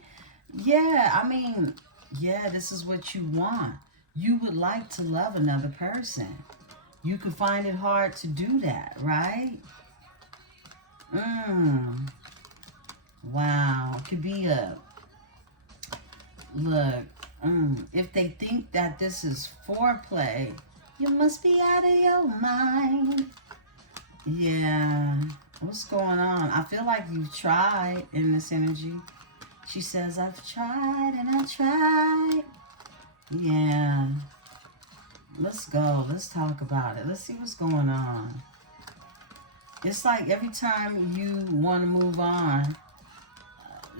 Yeah, I mean, yeah, this is what you want. You would like to love another person. You could find it hard to do that, right? Wow, it could be a, look, if they think that this is foreplay, you must be out of your mind. Yeah, what's going on? I feel like you've tried in this energy. She says, I've tried and I tried. Yeah. Let's go. Let's talk about it. Let's see what's going on. It's like every time you want to move on,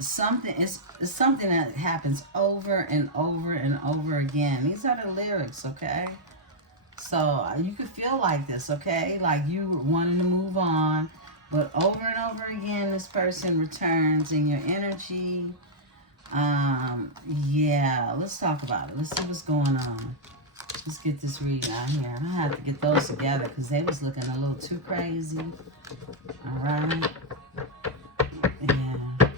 something it's something that happens over and over and over again. These are the lyrics, okay? So you could feel like this, okay? Like you wanting to move on, but over and over again, this person returns in your energy. Yeah, let's talk about it. Let's see what's going on. Let's get this reading out here. I had to get those together because they was looking a little too crazy. All right. Yeah.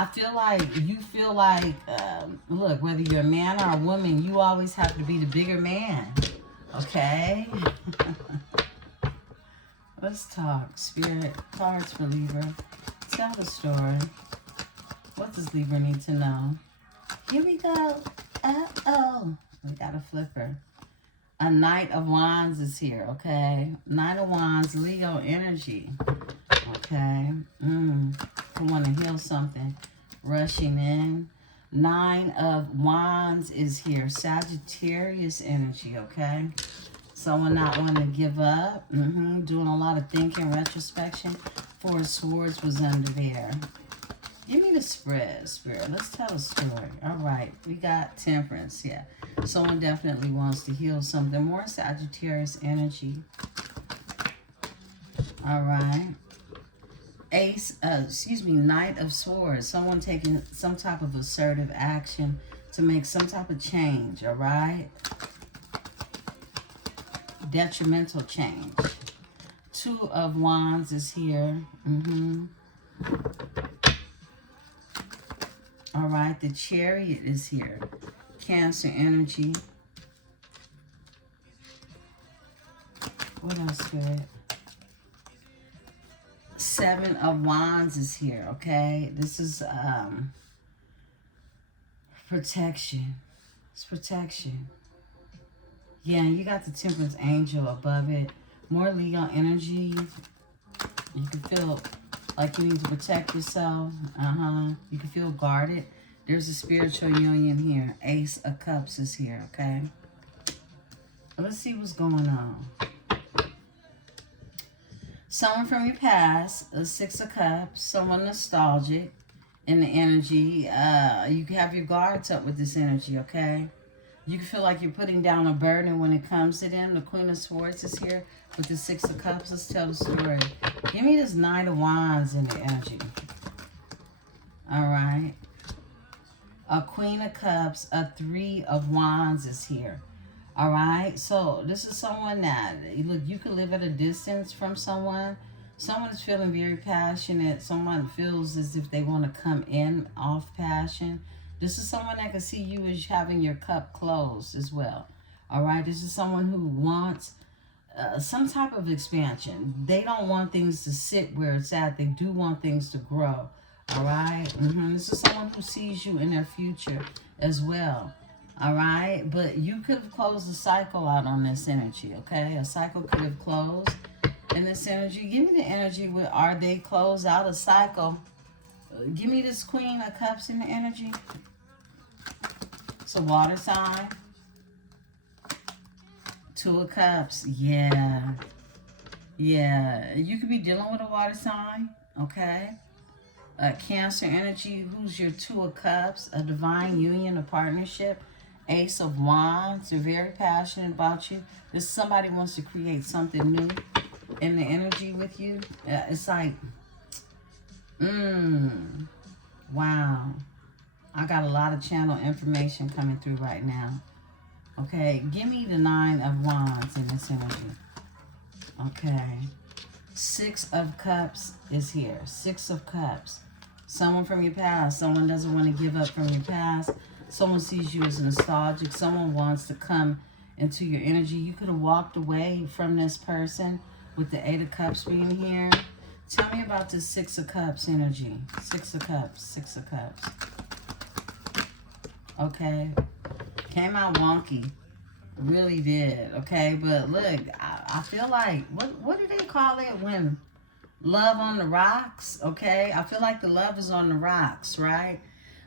I feel like you feel like, look, whether you're a man or a woman, you always have to be the bigger man. Okay? Let's talk. Spirit, cards for Libra. Tell the story. What does Libra need to know? Here we go. Uh-oh. We got a flipper. A Knight of Wands is here, okay? Knight of Wands, Leo energy. Okay. I want to heal something. Rushing in. Nine of Wands is here. Sagittarius energy, okay? Someone not wanting to give up. Doing a lot of thinking, retrospection. Four of Swords was under there. Give me the spread, Spirit. Let's tell a story. All right. We got Temperance. Yeah. Someone definitely wants to heal something. More Sagittarius energy. All right. Knight of Swords. Someone taking some type of assertive action to make some type of change. All right. Detrimental change. Two of Wands is here. All right, the Chariot is here. Cancer energy. What else, Spirit? Seven of Wands is here, okay? This is protection. It's protection. Yeah, you got the Temperance Angel above it. More Leo energy. You can feel like you need to protect yourself. You can feel guarded. There's a spiritual union here. Ace of Cups is here, okay? Let's see what's going on. Someone from your past, a Six of Cups, someone nostalgic in the energy. You can have your guards up with this energy, okay? You can feel like you're putting down a burden when it comes to them. The Queen of Swords is here with the Six of Cups. Let's tell the story. Give me this Knight of Wands in the energy. All right. A Queen of Cups, a Three of Wands is here. All right. So this is someone that, look, you could live at a distance from someone. Someone is feeling very passionate. Someone feels as if they want to come in off passion. This is someone that can see you as having your cup closed as well. All right. This is someone who wants some type of expansion. They don't want things to sit where it's at. They do want things to grow. All right. This is someone who sees you in their future as well. All right. But you could have closed a cycle out on this energy. Okay. A cycle could have closed in this energy. Give me the energy with, are they closed out a cycle? Give me this Queen of Cups in the energy. It's a water sign. Two of Cups. Yeah. Yeah. You could be dealing with a water sign. Okay. Cancer energy. Who's your Two of Cups? A divine union, a partnership. Ace of Wands. They're very passionate about you. This somebody wants to create something new in the energy with you. It's like, wow. I got a lot of channel information coming through right now. Okay, give me the Nine of Wands in this energy. Okay. Six of Cups is here. Six of Cups. Someone from your past. Someone doesn't want to give up from your past. Someone sees you as nostalgic. Someone wants to come into your energy. You could have walked away from this person with the Eight of Cups being here. Tell me about this Six of Cups energy. Six of Cups. Six of Cups. Okay. Came out wonky. Really did. Okay. But look, I feel like, what do they call it when love on the rocks? Okay. I feel like the love is on the rocks, right?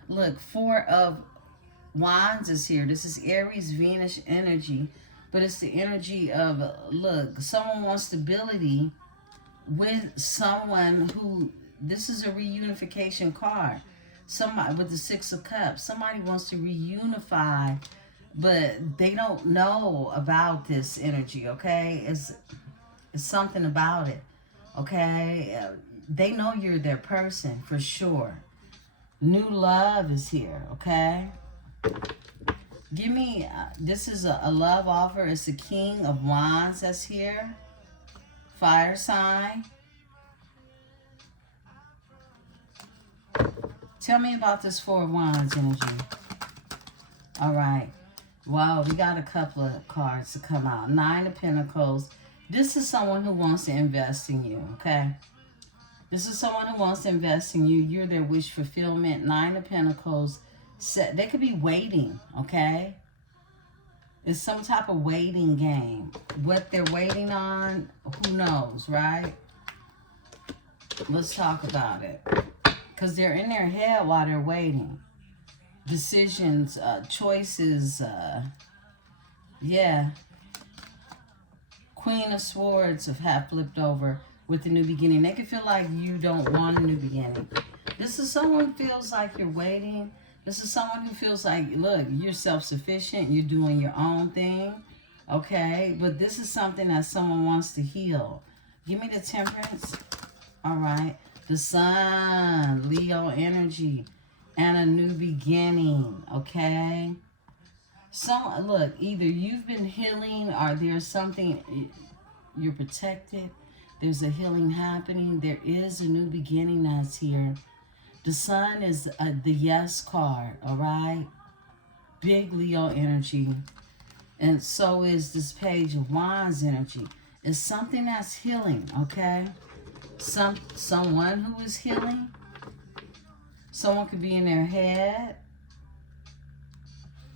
Look, Four of Wands is here. This is Aries, Venus energy. But it's the energy of, look, someone wants stability with someone who, this is a reunification card. Somebody with the Six of Cups. Somebody wants to reunify, but they don't know about this energy, okay? It's something about it, okay? They know you're their person for sure. New love is here, okay? Give me, this is a love offer. It's the King of Wands that's here. Fire sign. Tell me about this Four of Wands energy. All right. Wow, we got a couple of cards to come out. Nine of Pentacles. This is someone who wants to invest in you, okay? This is someone who wants to invest in you. You're their wish fulfillment. Nine of Pentacles. They could be waiting, okay? It's some type of waiting game. What they're waiting on, who knows, right? Let's talk about it. Because they're in their head while they're waiting. Decisions, choices, yeah. Queen of Swords have flipped over with the new beginning. They can feel like you don't want a new beginning. This is someone who feels like you're waiting. This is someone who feels like, look, you're self-sufficient. You're doing your own thing. Okay? But this is something that someone wants to heal. Give me the Temperance. All right. The Sun. Leo energy. And a new beginning. Okay? Look, either you've been healing or there's something, you're protected. There's a healing happening. There is a new beginning that's here. The Sun is the yes card, all right? Big Leo energy. And so is this Page of Wands energy. It's something that's healing, okay? Someone who is healing. Someone could be in their head,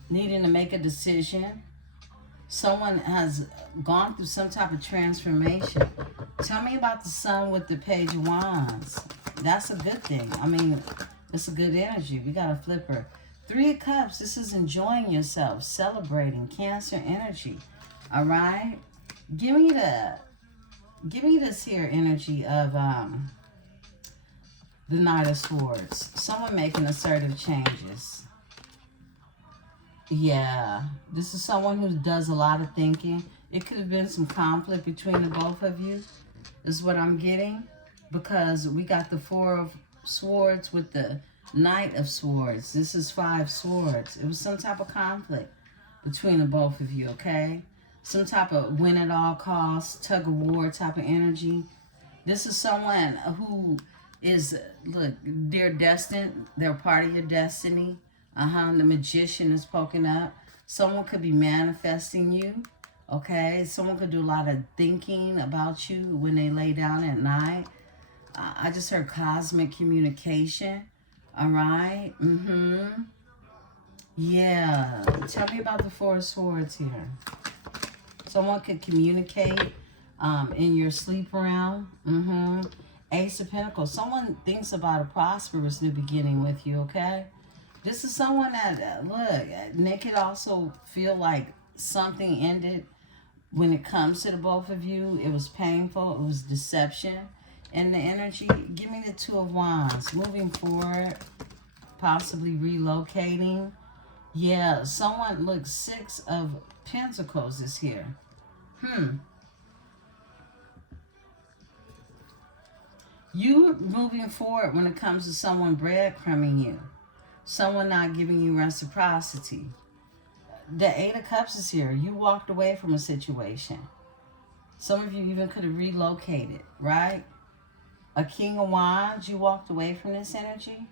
needing to make a decision. Someone has gone through some type of transformation. Tell me about the Sun with the Page of Wands. That's a good thing. I mean, it's a good energy. We got a flipper. Three of Cups. This is enjoying yourself, celebrating. Cancer energy. All right. Give me this here energy of the Knight of Swords. Someone making assertive changes. Yeah, this is someone who does a lot of thinking. It could have been some conflict between the both of you, is what I'm getting. Because we got the Four of Swords with the Knight of Swords. This is Five Swords. It was some type of conflict between the both of you, okay? Some type of win at all costs, tug of war type of energy. This is someone who is, look, they're destined. They're part of your destiny. The Magician is poking up. Someone could be manifesting you, okay? Someone could do a lot of thinking about you when they lay down at night. I just heard cosmic communication, all right? Yeah. Tell me about the Four of Swords here. Someone could communicate in your sleep realm. Ace of Pentacles. Someone thinks about a prosperous new beginning with you, okay? This is someone that, look, they could also feel like something ended when it comes to the both of you. It was painful. It was deception in the energy. Give me the Two of Wands. Moving forward, possibly relocating. Yeah, someone, look, Six of Pentacles is here. You moving forward when it comes to someone breadcrumbing you. Someone not giving you reciprocity. The Eight of Cups is here. You walked away from a situation. Some of you even could have relocated, right? A King of Wands, you walked away from this energy.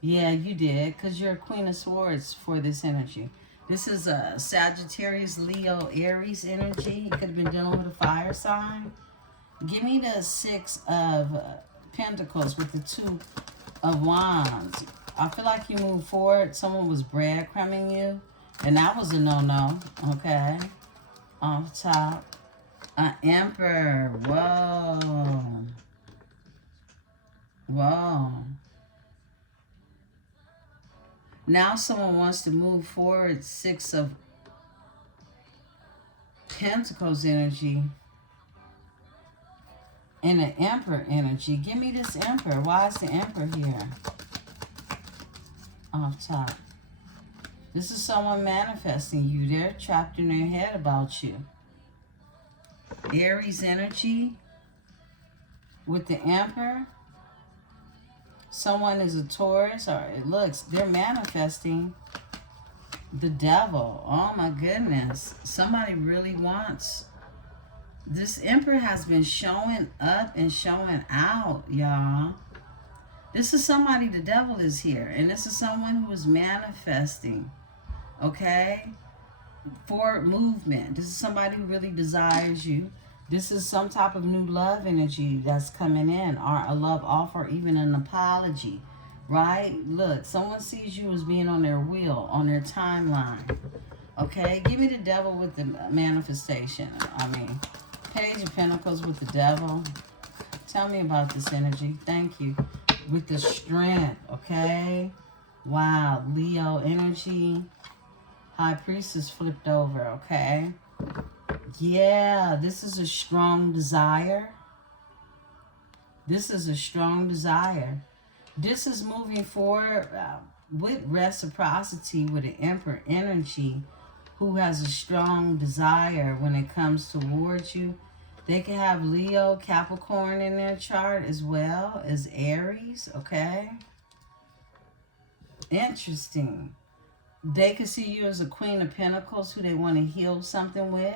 Yeah, you did, because you're a Queen of Swords for this energy. This is a Sagittarius, Leo, Aries energy. You could have been dealing with a fire sign. Give me the Six of Pentacles with the Two of Wands. I feel like you moved forward. Someone was breadcrumbing you. And that was a no-no. Okay. Off top. An Emperor. Whoa. Whoa. Now someone wants to move forward. Six of Pentacles energy. And an Emperor energy. Give me this Emperor. Why is the Emperor here? Off top. This is someone manifesting you. They're trapped in their head about you. Aries energy with the Emperor. Someone is a Taurus, or it looks, they're manifesting the devil. Oh my goodness. Somebody really wants. This Emperor has been showing up and showing out, y'all. This is somebody, the devil is here. And this is someone who is manifesting, okay? Forward movement. This is somebody who really desires you. This is some type of new love energy that's coming in, or a love offer, even an apology, right? Look, someone sees you as being on their wheel, on their timeline, okay? Give me the devil with the manifestation. I mean, Page of Pentacles with the devil. Tell me about this energy. Thank you. With the strength, okay? Wow, Leo energy. High Priestess flipped over, okay? Yeah, this is a strong desire. This is a strong desire. This is moving forward with reciprocity with an Emperor energy who has a strong desire when it comes towards you. They can have Leo, Capricorn in their chart as well as Aries, okay? Interesting. They could see you as a Queen of Pentacles who they want to heal something with,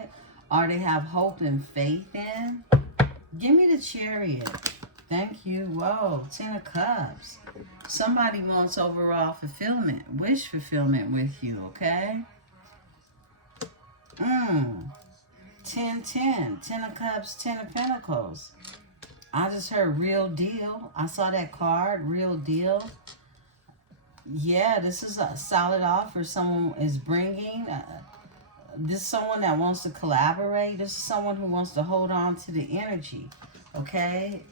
or they have hope and faith in. Give me the Chariot. Thank you. Whoa, 10 of Cups. Somebody wants overall fulfillment, wish fulfillment with you, okay? 10, 10. 10 of Cups, 10 of Pentacles. I just heard real deal. I saw that card, real deal. Yeah, this is a solid offer someone is bringing. This is someone that wants to collaborate. This is someone who wants to hold on to the energy. Okay?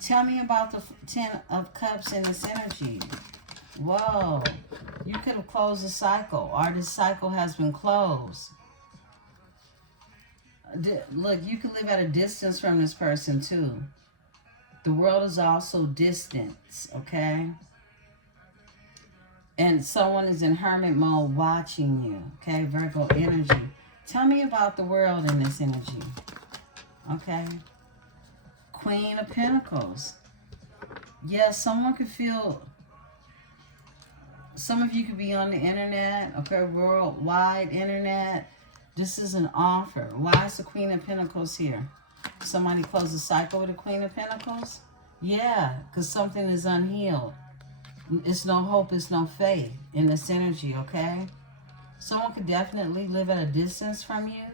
Tell me about the 10 of Cups in this energy. Whoa. You could have closed the cycle, or this cycle has been closed. Look, you can live at a distance from this person too. The world is also distance, okay? And someone is in hermit mode watching you, okay? Virgo energy. Tell me about the world in this energy, okay? Queen of Pentacles. Yes, someone could feel... Some of you could be on the internet, okay? Worldwide internet. This is an offer. Why is the Queen of Pentacles here? Somebody close the cycle with the Queen of Pentacles? Yeah, because something is unhealed. It's no hope, it's no faith in this energy, okay? Someone could definitely live at a distance from you.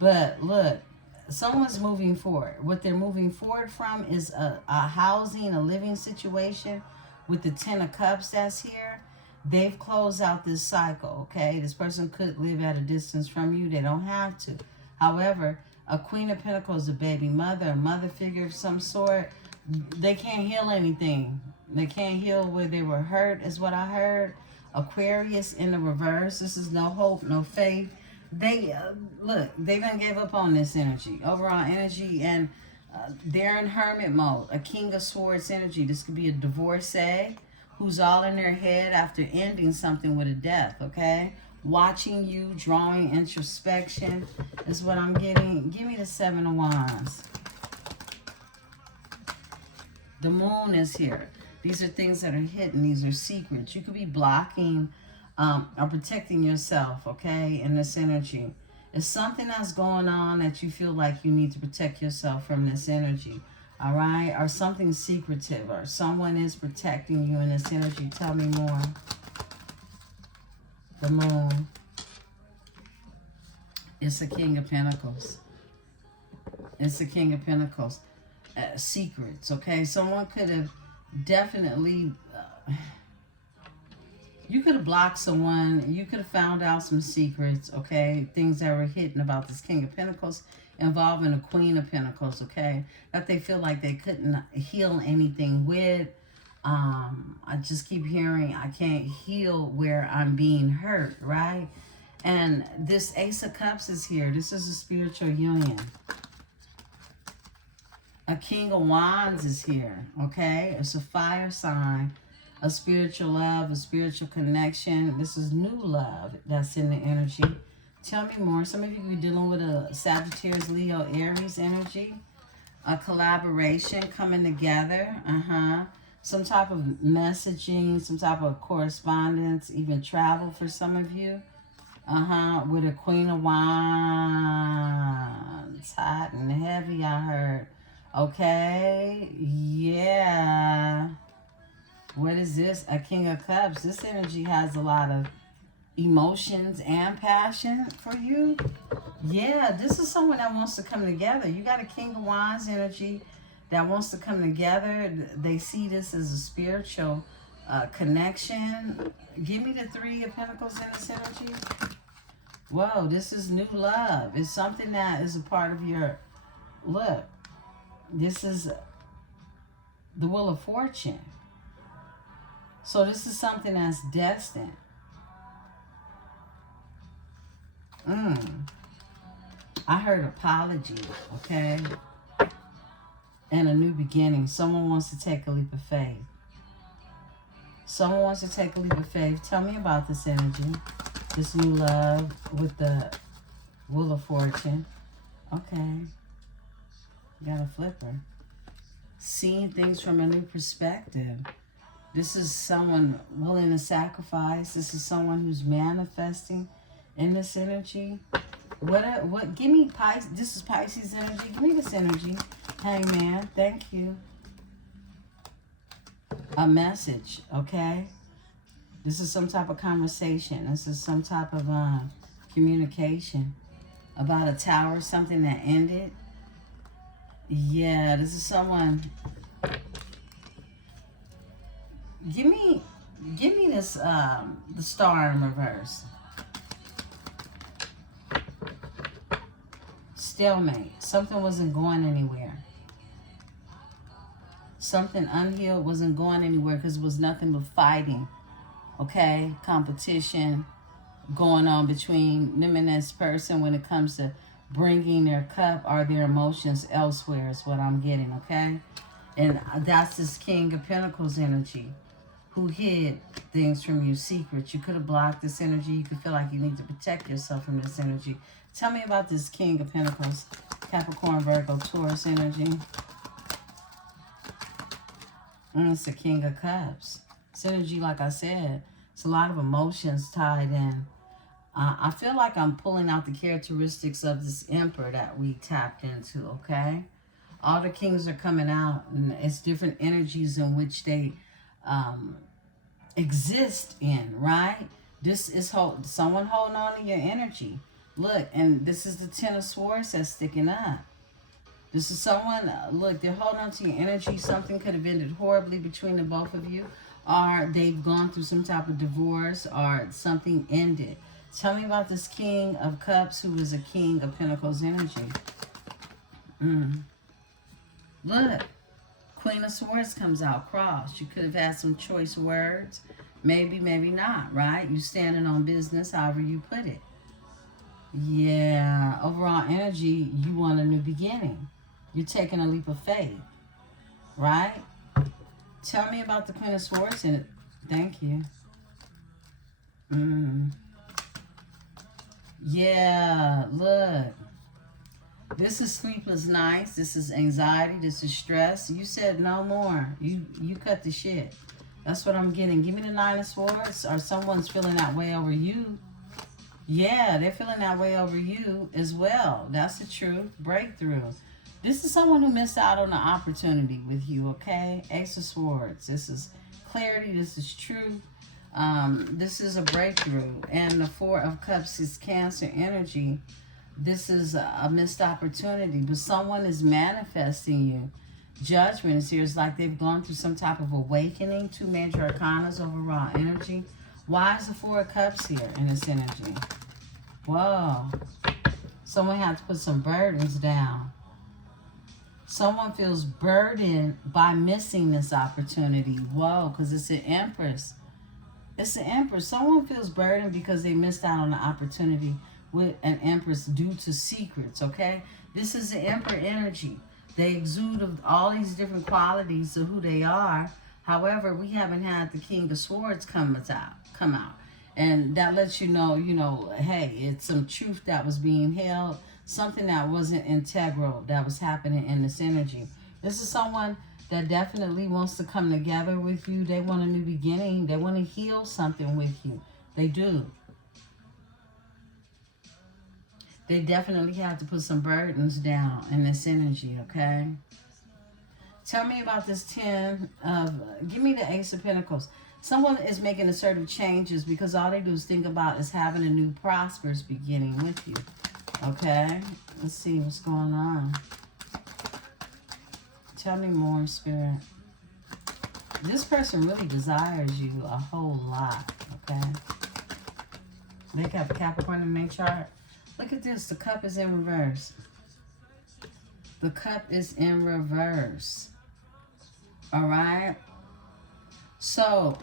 But look, someone's moving forward. What they're moving forward from is a housing, a living situation with the 10 of Cups that's here. They've closed out this cycle, okay? This person could live at a distance from you. They don't have to. However, a Queen of Pentacles, a baby mother, a mother figure of some sort, they can't heal anything. They can't heal where they were hurt, is what I heard. Aquarius in the reverse. This is no hope, no faith. They, look, they done gave up on this energy. Overall energy, and they're in hermit mode. A King of Swords energy. This could be a divorcee who's all in their head after ending something with a death, okay? Watching you, drawing introspection is what I'm getting. Give me the 7 of Wands. The Moon is here. These are things that are hidden. These are secrets. You could be blocking or protecting yourself, okay, in this energy. It's something that's going on that you feel like you need to protect yourself from this energy, all right? Or something secretive, or someone is protecting you in this energy. Tell me more. The Moon. It's the King of Pentacles. It's the King of Pentacles. Secrets, okay? Someone could have definitely... you could have blocked someone. You could have found out some secrets, okay? Things that were hidden about this King of Pentacles involving a Queen of Pentacles, okay? That they feel like they couldn't heal anything with. I just keep hearing, I can't heal where I'm being hurt, right? And this Ace of Cups is here. This is a spiritual union. A King of Wands is here, okay? It's a fire sign, a spiritual love, a spiritual connection. This is new love that's in the energy. Tell me more. Some of you could be dealing with a Sagittarius, Leo, Aries energy. A collaboration coming together. Some type of messaging, some type of correspondence, even travel for some of you. With a Queen of Wands. Hot and heavy, I heard. Okay. Yeah. What is this? A King of Cups. This energy has a lot of emotions and passion for you. Yeah, this is someone that wants to come together. You got a King of Wands energy that wants to come together. They see this as a spiritual connection. Give me the Three of Pentacles in this energy. Whoa, this is new love. It's something that is a part of your, look, this is the Wheel of Fortune. So this is something that's destined. I heard apology, okay? And a new beginning. Someone wants to take a leap of faith. Someone wants to take a leap of faith. Tell me about this energy. This new love with the Wheel of Fortune. Okay. Got a flipper. Seeing things from a new perspective. This is someone willing to sacrifice. This is someone who's manifesting in this energy. What, give me Pisces. This is Pisces energy. Give me this energy. Hangman, thank you. A message, okay? This is some type of conversation. This is some type of communication about a tower, something that ended. Yeah, this is someone. Give me this the Star in reverse. Stalemate. Something wasn't going anywhere. Something unhealed wasn't going anywhere because it was nothing but fighting. Okay? Competition going on between them and this person when it comes to bringing their cup or their emotions elsewhere is what I'm getting, okay? And that's this King of Pentacles energy who hid things from you, secrets. You could have blocked this energy. You could feel like you need to protect yourself from this energy. Tell me about this King of Pentacles, Capricorn, Virgo, Taurus energy. It's the King of Cups. This energy, like I said, it's a lot of emotions tied in. I feel like I'm pulling out the characteristics of this Emperor that we tapped into, okay? All the kings are coming out, and it's different energies in which they exist in, right? This is someone holding on to your energy. Look, and this is the Ten of Swords that's sticking up. This is someone, look, they're holding on to your energy. Something could have ended horribly between the both of you, or they've gone through some type of divorce, or something ended. Tell me about this King of Cups who is a King of Pentacles energy. Look, Queen of Swords comes out crossed. You could have had some choice words. Maybe, maybe not, right? You standing on business, however you put it. Yeah, overall energy, you want a new beginning. You're taking a leap of faith, right? Tell me about the Queen of Swords and thank you. Yeah, look. This is sleepless nights. This is anxiety. This is stress. You said no more. You cut the shit. That's what I'm getting. Give me the Nine of Swords, or someone's feeling that way over you. Yeah, they're feeling that way over you as well. That's the truth. Breakthrough. This is someone who missed out on the opportunity with you, okay? Ace of Swords. This is clarity. This is truth. This is a breakthrough. And the Four of Cups is Cancer energy. This is a missed opportunity, but someone is manifesting you. Judgment is here. It's like they've gone through some type of awakening. Two major arcanas, overall energy. Why is the Four of Cups here in this energy? Whoa. Someone had to put some burdens down. Someone feels burdened by missing this opportunity. Whoa, because it's an Empress. It's an Empress. Someone feels burdened because they missed out on the opportunity with an Empress due to secrets, okay? This is the Emperor energy. They exude of all these different qualities of who they are. However, we haven't had the King of Swords come out. And that lets you know, hey, it's some truth that was being held, something that wasn't integral that was happening in this energy. This is someone that definitely wants to come together with you. They want a new beginning. They want to heal something with you. They do. They definitely have to put some burdens down in this energy, okay? Tell me about this 10 of, give me the Ace of Pentacles. Someone is making assertive changes because all they do is think about is having a new prosperous beginning with you. Okay? Let's see what's going on. Tell me more, Spirit. This person really desires you a whole lot. Okay? They got Capricorn in May chart. Look at this. The cup is in reverse. The cup is in reverse. All right? So,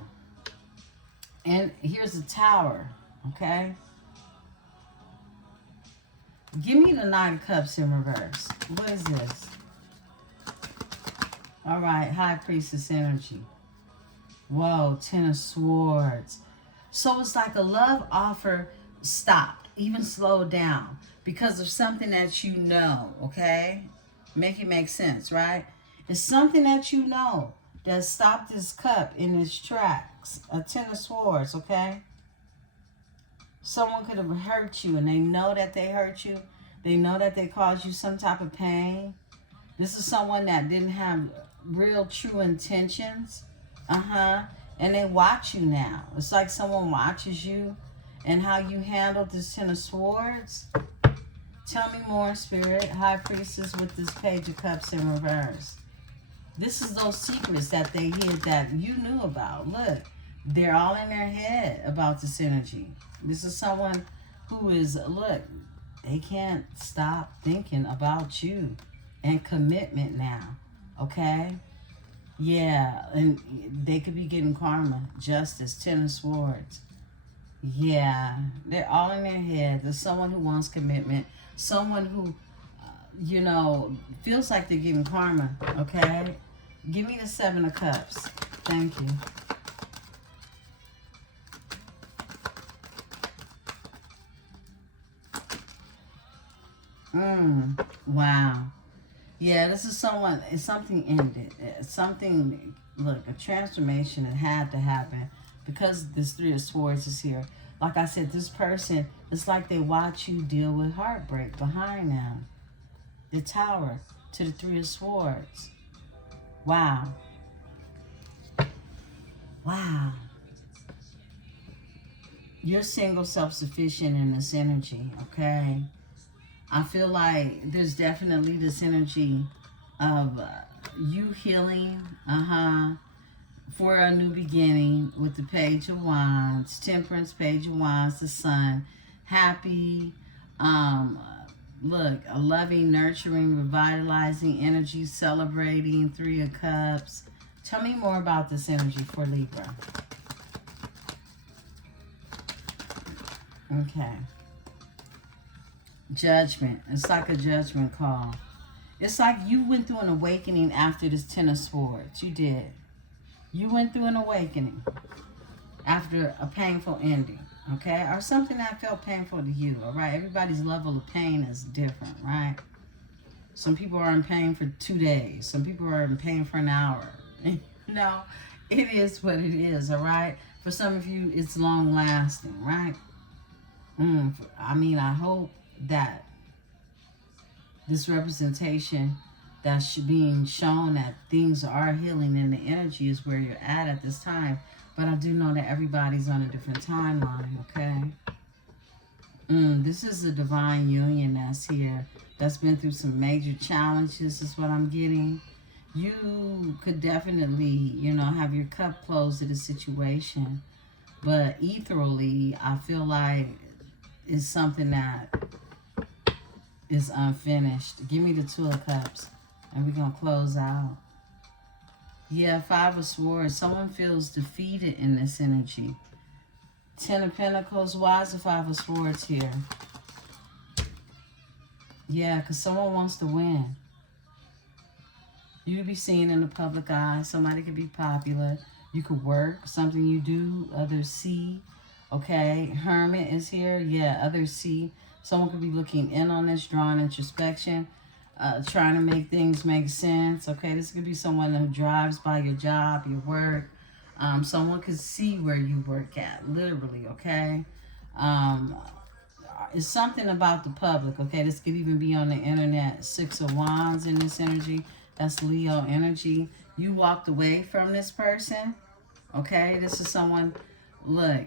and here's the Tower. Okay? Give me the Nine of Cups in reverse. What is this? All right. High Priestess energy. Whoa. Ten of Swords. So it's like a love offer stopped, even slowed down because of something that you know, okay? Make it make sense, right? It's something that you know that stopped this cup in its tracks. A Ten of Swords, okay? Someone could have hurt you and they know that they hurt you. They know that they caused you some type of pain. This is someone that didn't have real true intentions. And they watch you now. It's like someone watches you and how you handled this Ten of Swords. Tell me more, Spirit. High Priestess with this Page of Cups in reverse. This is those secrets that they hid that you knew about. Look, they're all in their head about this energy. This is someone who is, look, they can't stop thinking about you and commitment now. Okay? Yeah, and they could be getting karma, justice, Ten of Swords. Yeah, they're all in their head. There's someone who wants commitment, someone who, you know, feels like they're getting karma, okay? Give me the Seven of Cups. Thank you. Wow. Yeah, this is someone, it's something ended. Something, look, a transformation that had to happen because this Three of Swords is here. Like I said, this person, it's like they watch you deal with heartbreak behind them. The Tower to the Three of Swords. Wow. Wow. You're single, self-sufficient in this energy, okay? I feel like there's definitely this energy of you healing, for a new beginning with the Page of Wands, Temperance, Page of Wands, the Sun, happy, look, a loving, nurturing, revitalizing energy, celebrating, Three of Cups. Tell me more about this energy for Libra. Okay. Judgment. It's like a judgment call. It's like you went through an awakening after this Ten of Swords. You did. You went through an awakening after a painful ending, okay? Or something that felt painful to you, all right? Everybody's level of pain is different, right? Some people are in pain for 2 days. Some people are in pain for an hour. You know, it is what it is, all right? For some of you, it's long lasting, right? I mean, I hope that this representation that's being shown that things are healing and the energy is where you're at this time. But I do know that everybody's on a different timeline, okay? This is a divine union that's here, that's been through some major challenges is what I'm getting. You could definitely, you know, have your cup closed to the situation. But ethereally, I feel like it's something that is unfinished. Give me the Two of Cups and we're going to close out. Yeah, Five of Swords. Someone feels defeated in this energy. Ten of Pentacles. Why is the Five of Swords here? Yeah, because someone wants to win. You could be seen in the public eye. Somebody could be popular. You could work. Something you do. Others see. Okay. Hermit is here. Yeah, others see. Someone could be looking in on this, drawing introspection, trying to make things make sense. Okay, this could be someone who drives by your job, your work. Someone could see where you work at, literally, okay? It's something about the public, okay? This could even be on the internet. Six of Wands in this energy. That's Leo energy. You walked away from this person. Okay, this is someone, look,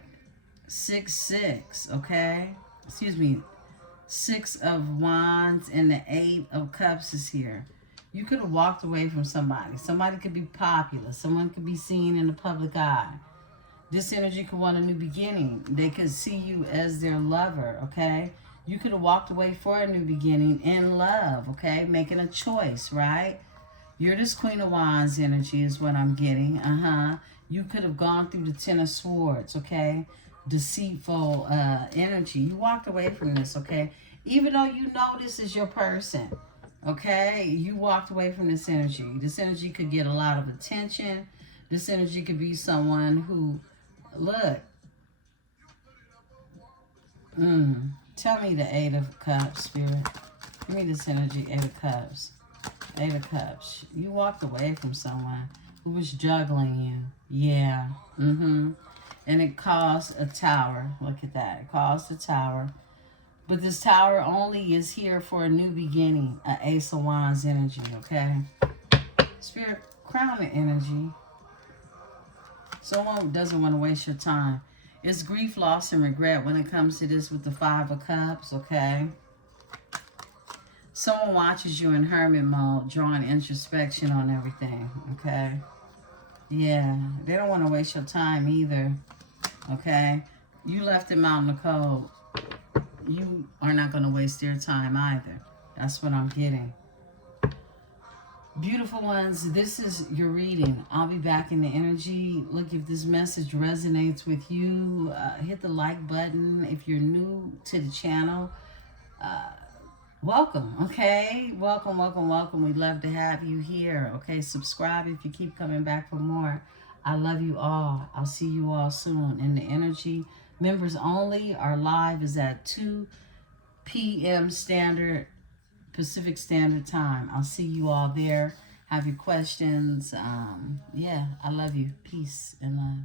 6-6, okay? Excuse me, 6 of Wands and the 8 of Cups is here. You could have walked away from somebody. Somebody could be popular. Someone could be seen in the public eye. This energy could want a new beginning. They could see you as their lover, okay? You could have walked away for a new beginning in love, okay? Making a choice, right? You're this Queen of Wands energy is what I'm getting. You could have gone through the Ten of Swords, okay? Deceitful energy. You walked away from this, okay? Even though you know this is your person, okay? You walked away from this energy. This energy could get a lot of attention. This energy could be someone who, look, tell me the 8 of Cups, Spirit. Give me this energy, 8 of Cups. 8 of Cups. You walked away from someone who was juggling you. Yeah. And it caused a tower. Look at that. It caused a tower. But this tower only is here for a new beginning. An Ace of Wands energy, okay? Spirit, crown the energy. Someone doesn't want to waste your time. It's grief, loss, and regret when it comes to this with the 5 of Cups, okay? Someone watches you in hermit mode, drawing introspection on everything, okay? Yeah, they don't want to waste your time either, okay? You left them out in the cold. You are not going to waste their time either. That's what I'm getting. Beautiful ones, this is your reading. I'll be back in the energy. Look, if this message resonates with you, hit the like button. If you're new to the channel, welcome, okay? Welcome, welcome, welcome. We'd love to have you here, okay? Subscribe if you keep coming back for more. I love you all. I'll see you all soon in the energy. Members only. Our live is at 2 p.m. Pacific Standard Time. I'll see you all there. Have your questions. Yeah, I love you. Peace and love.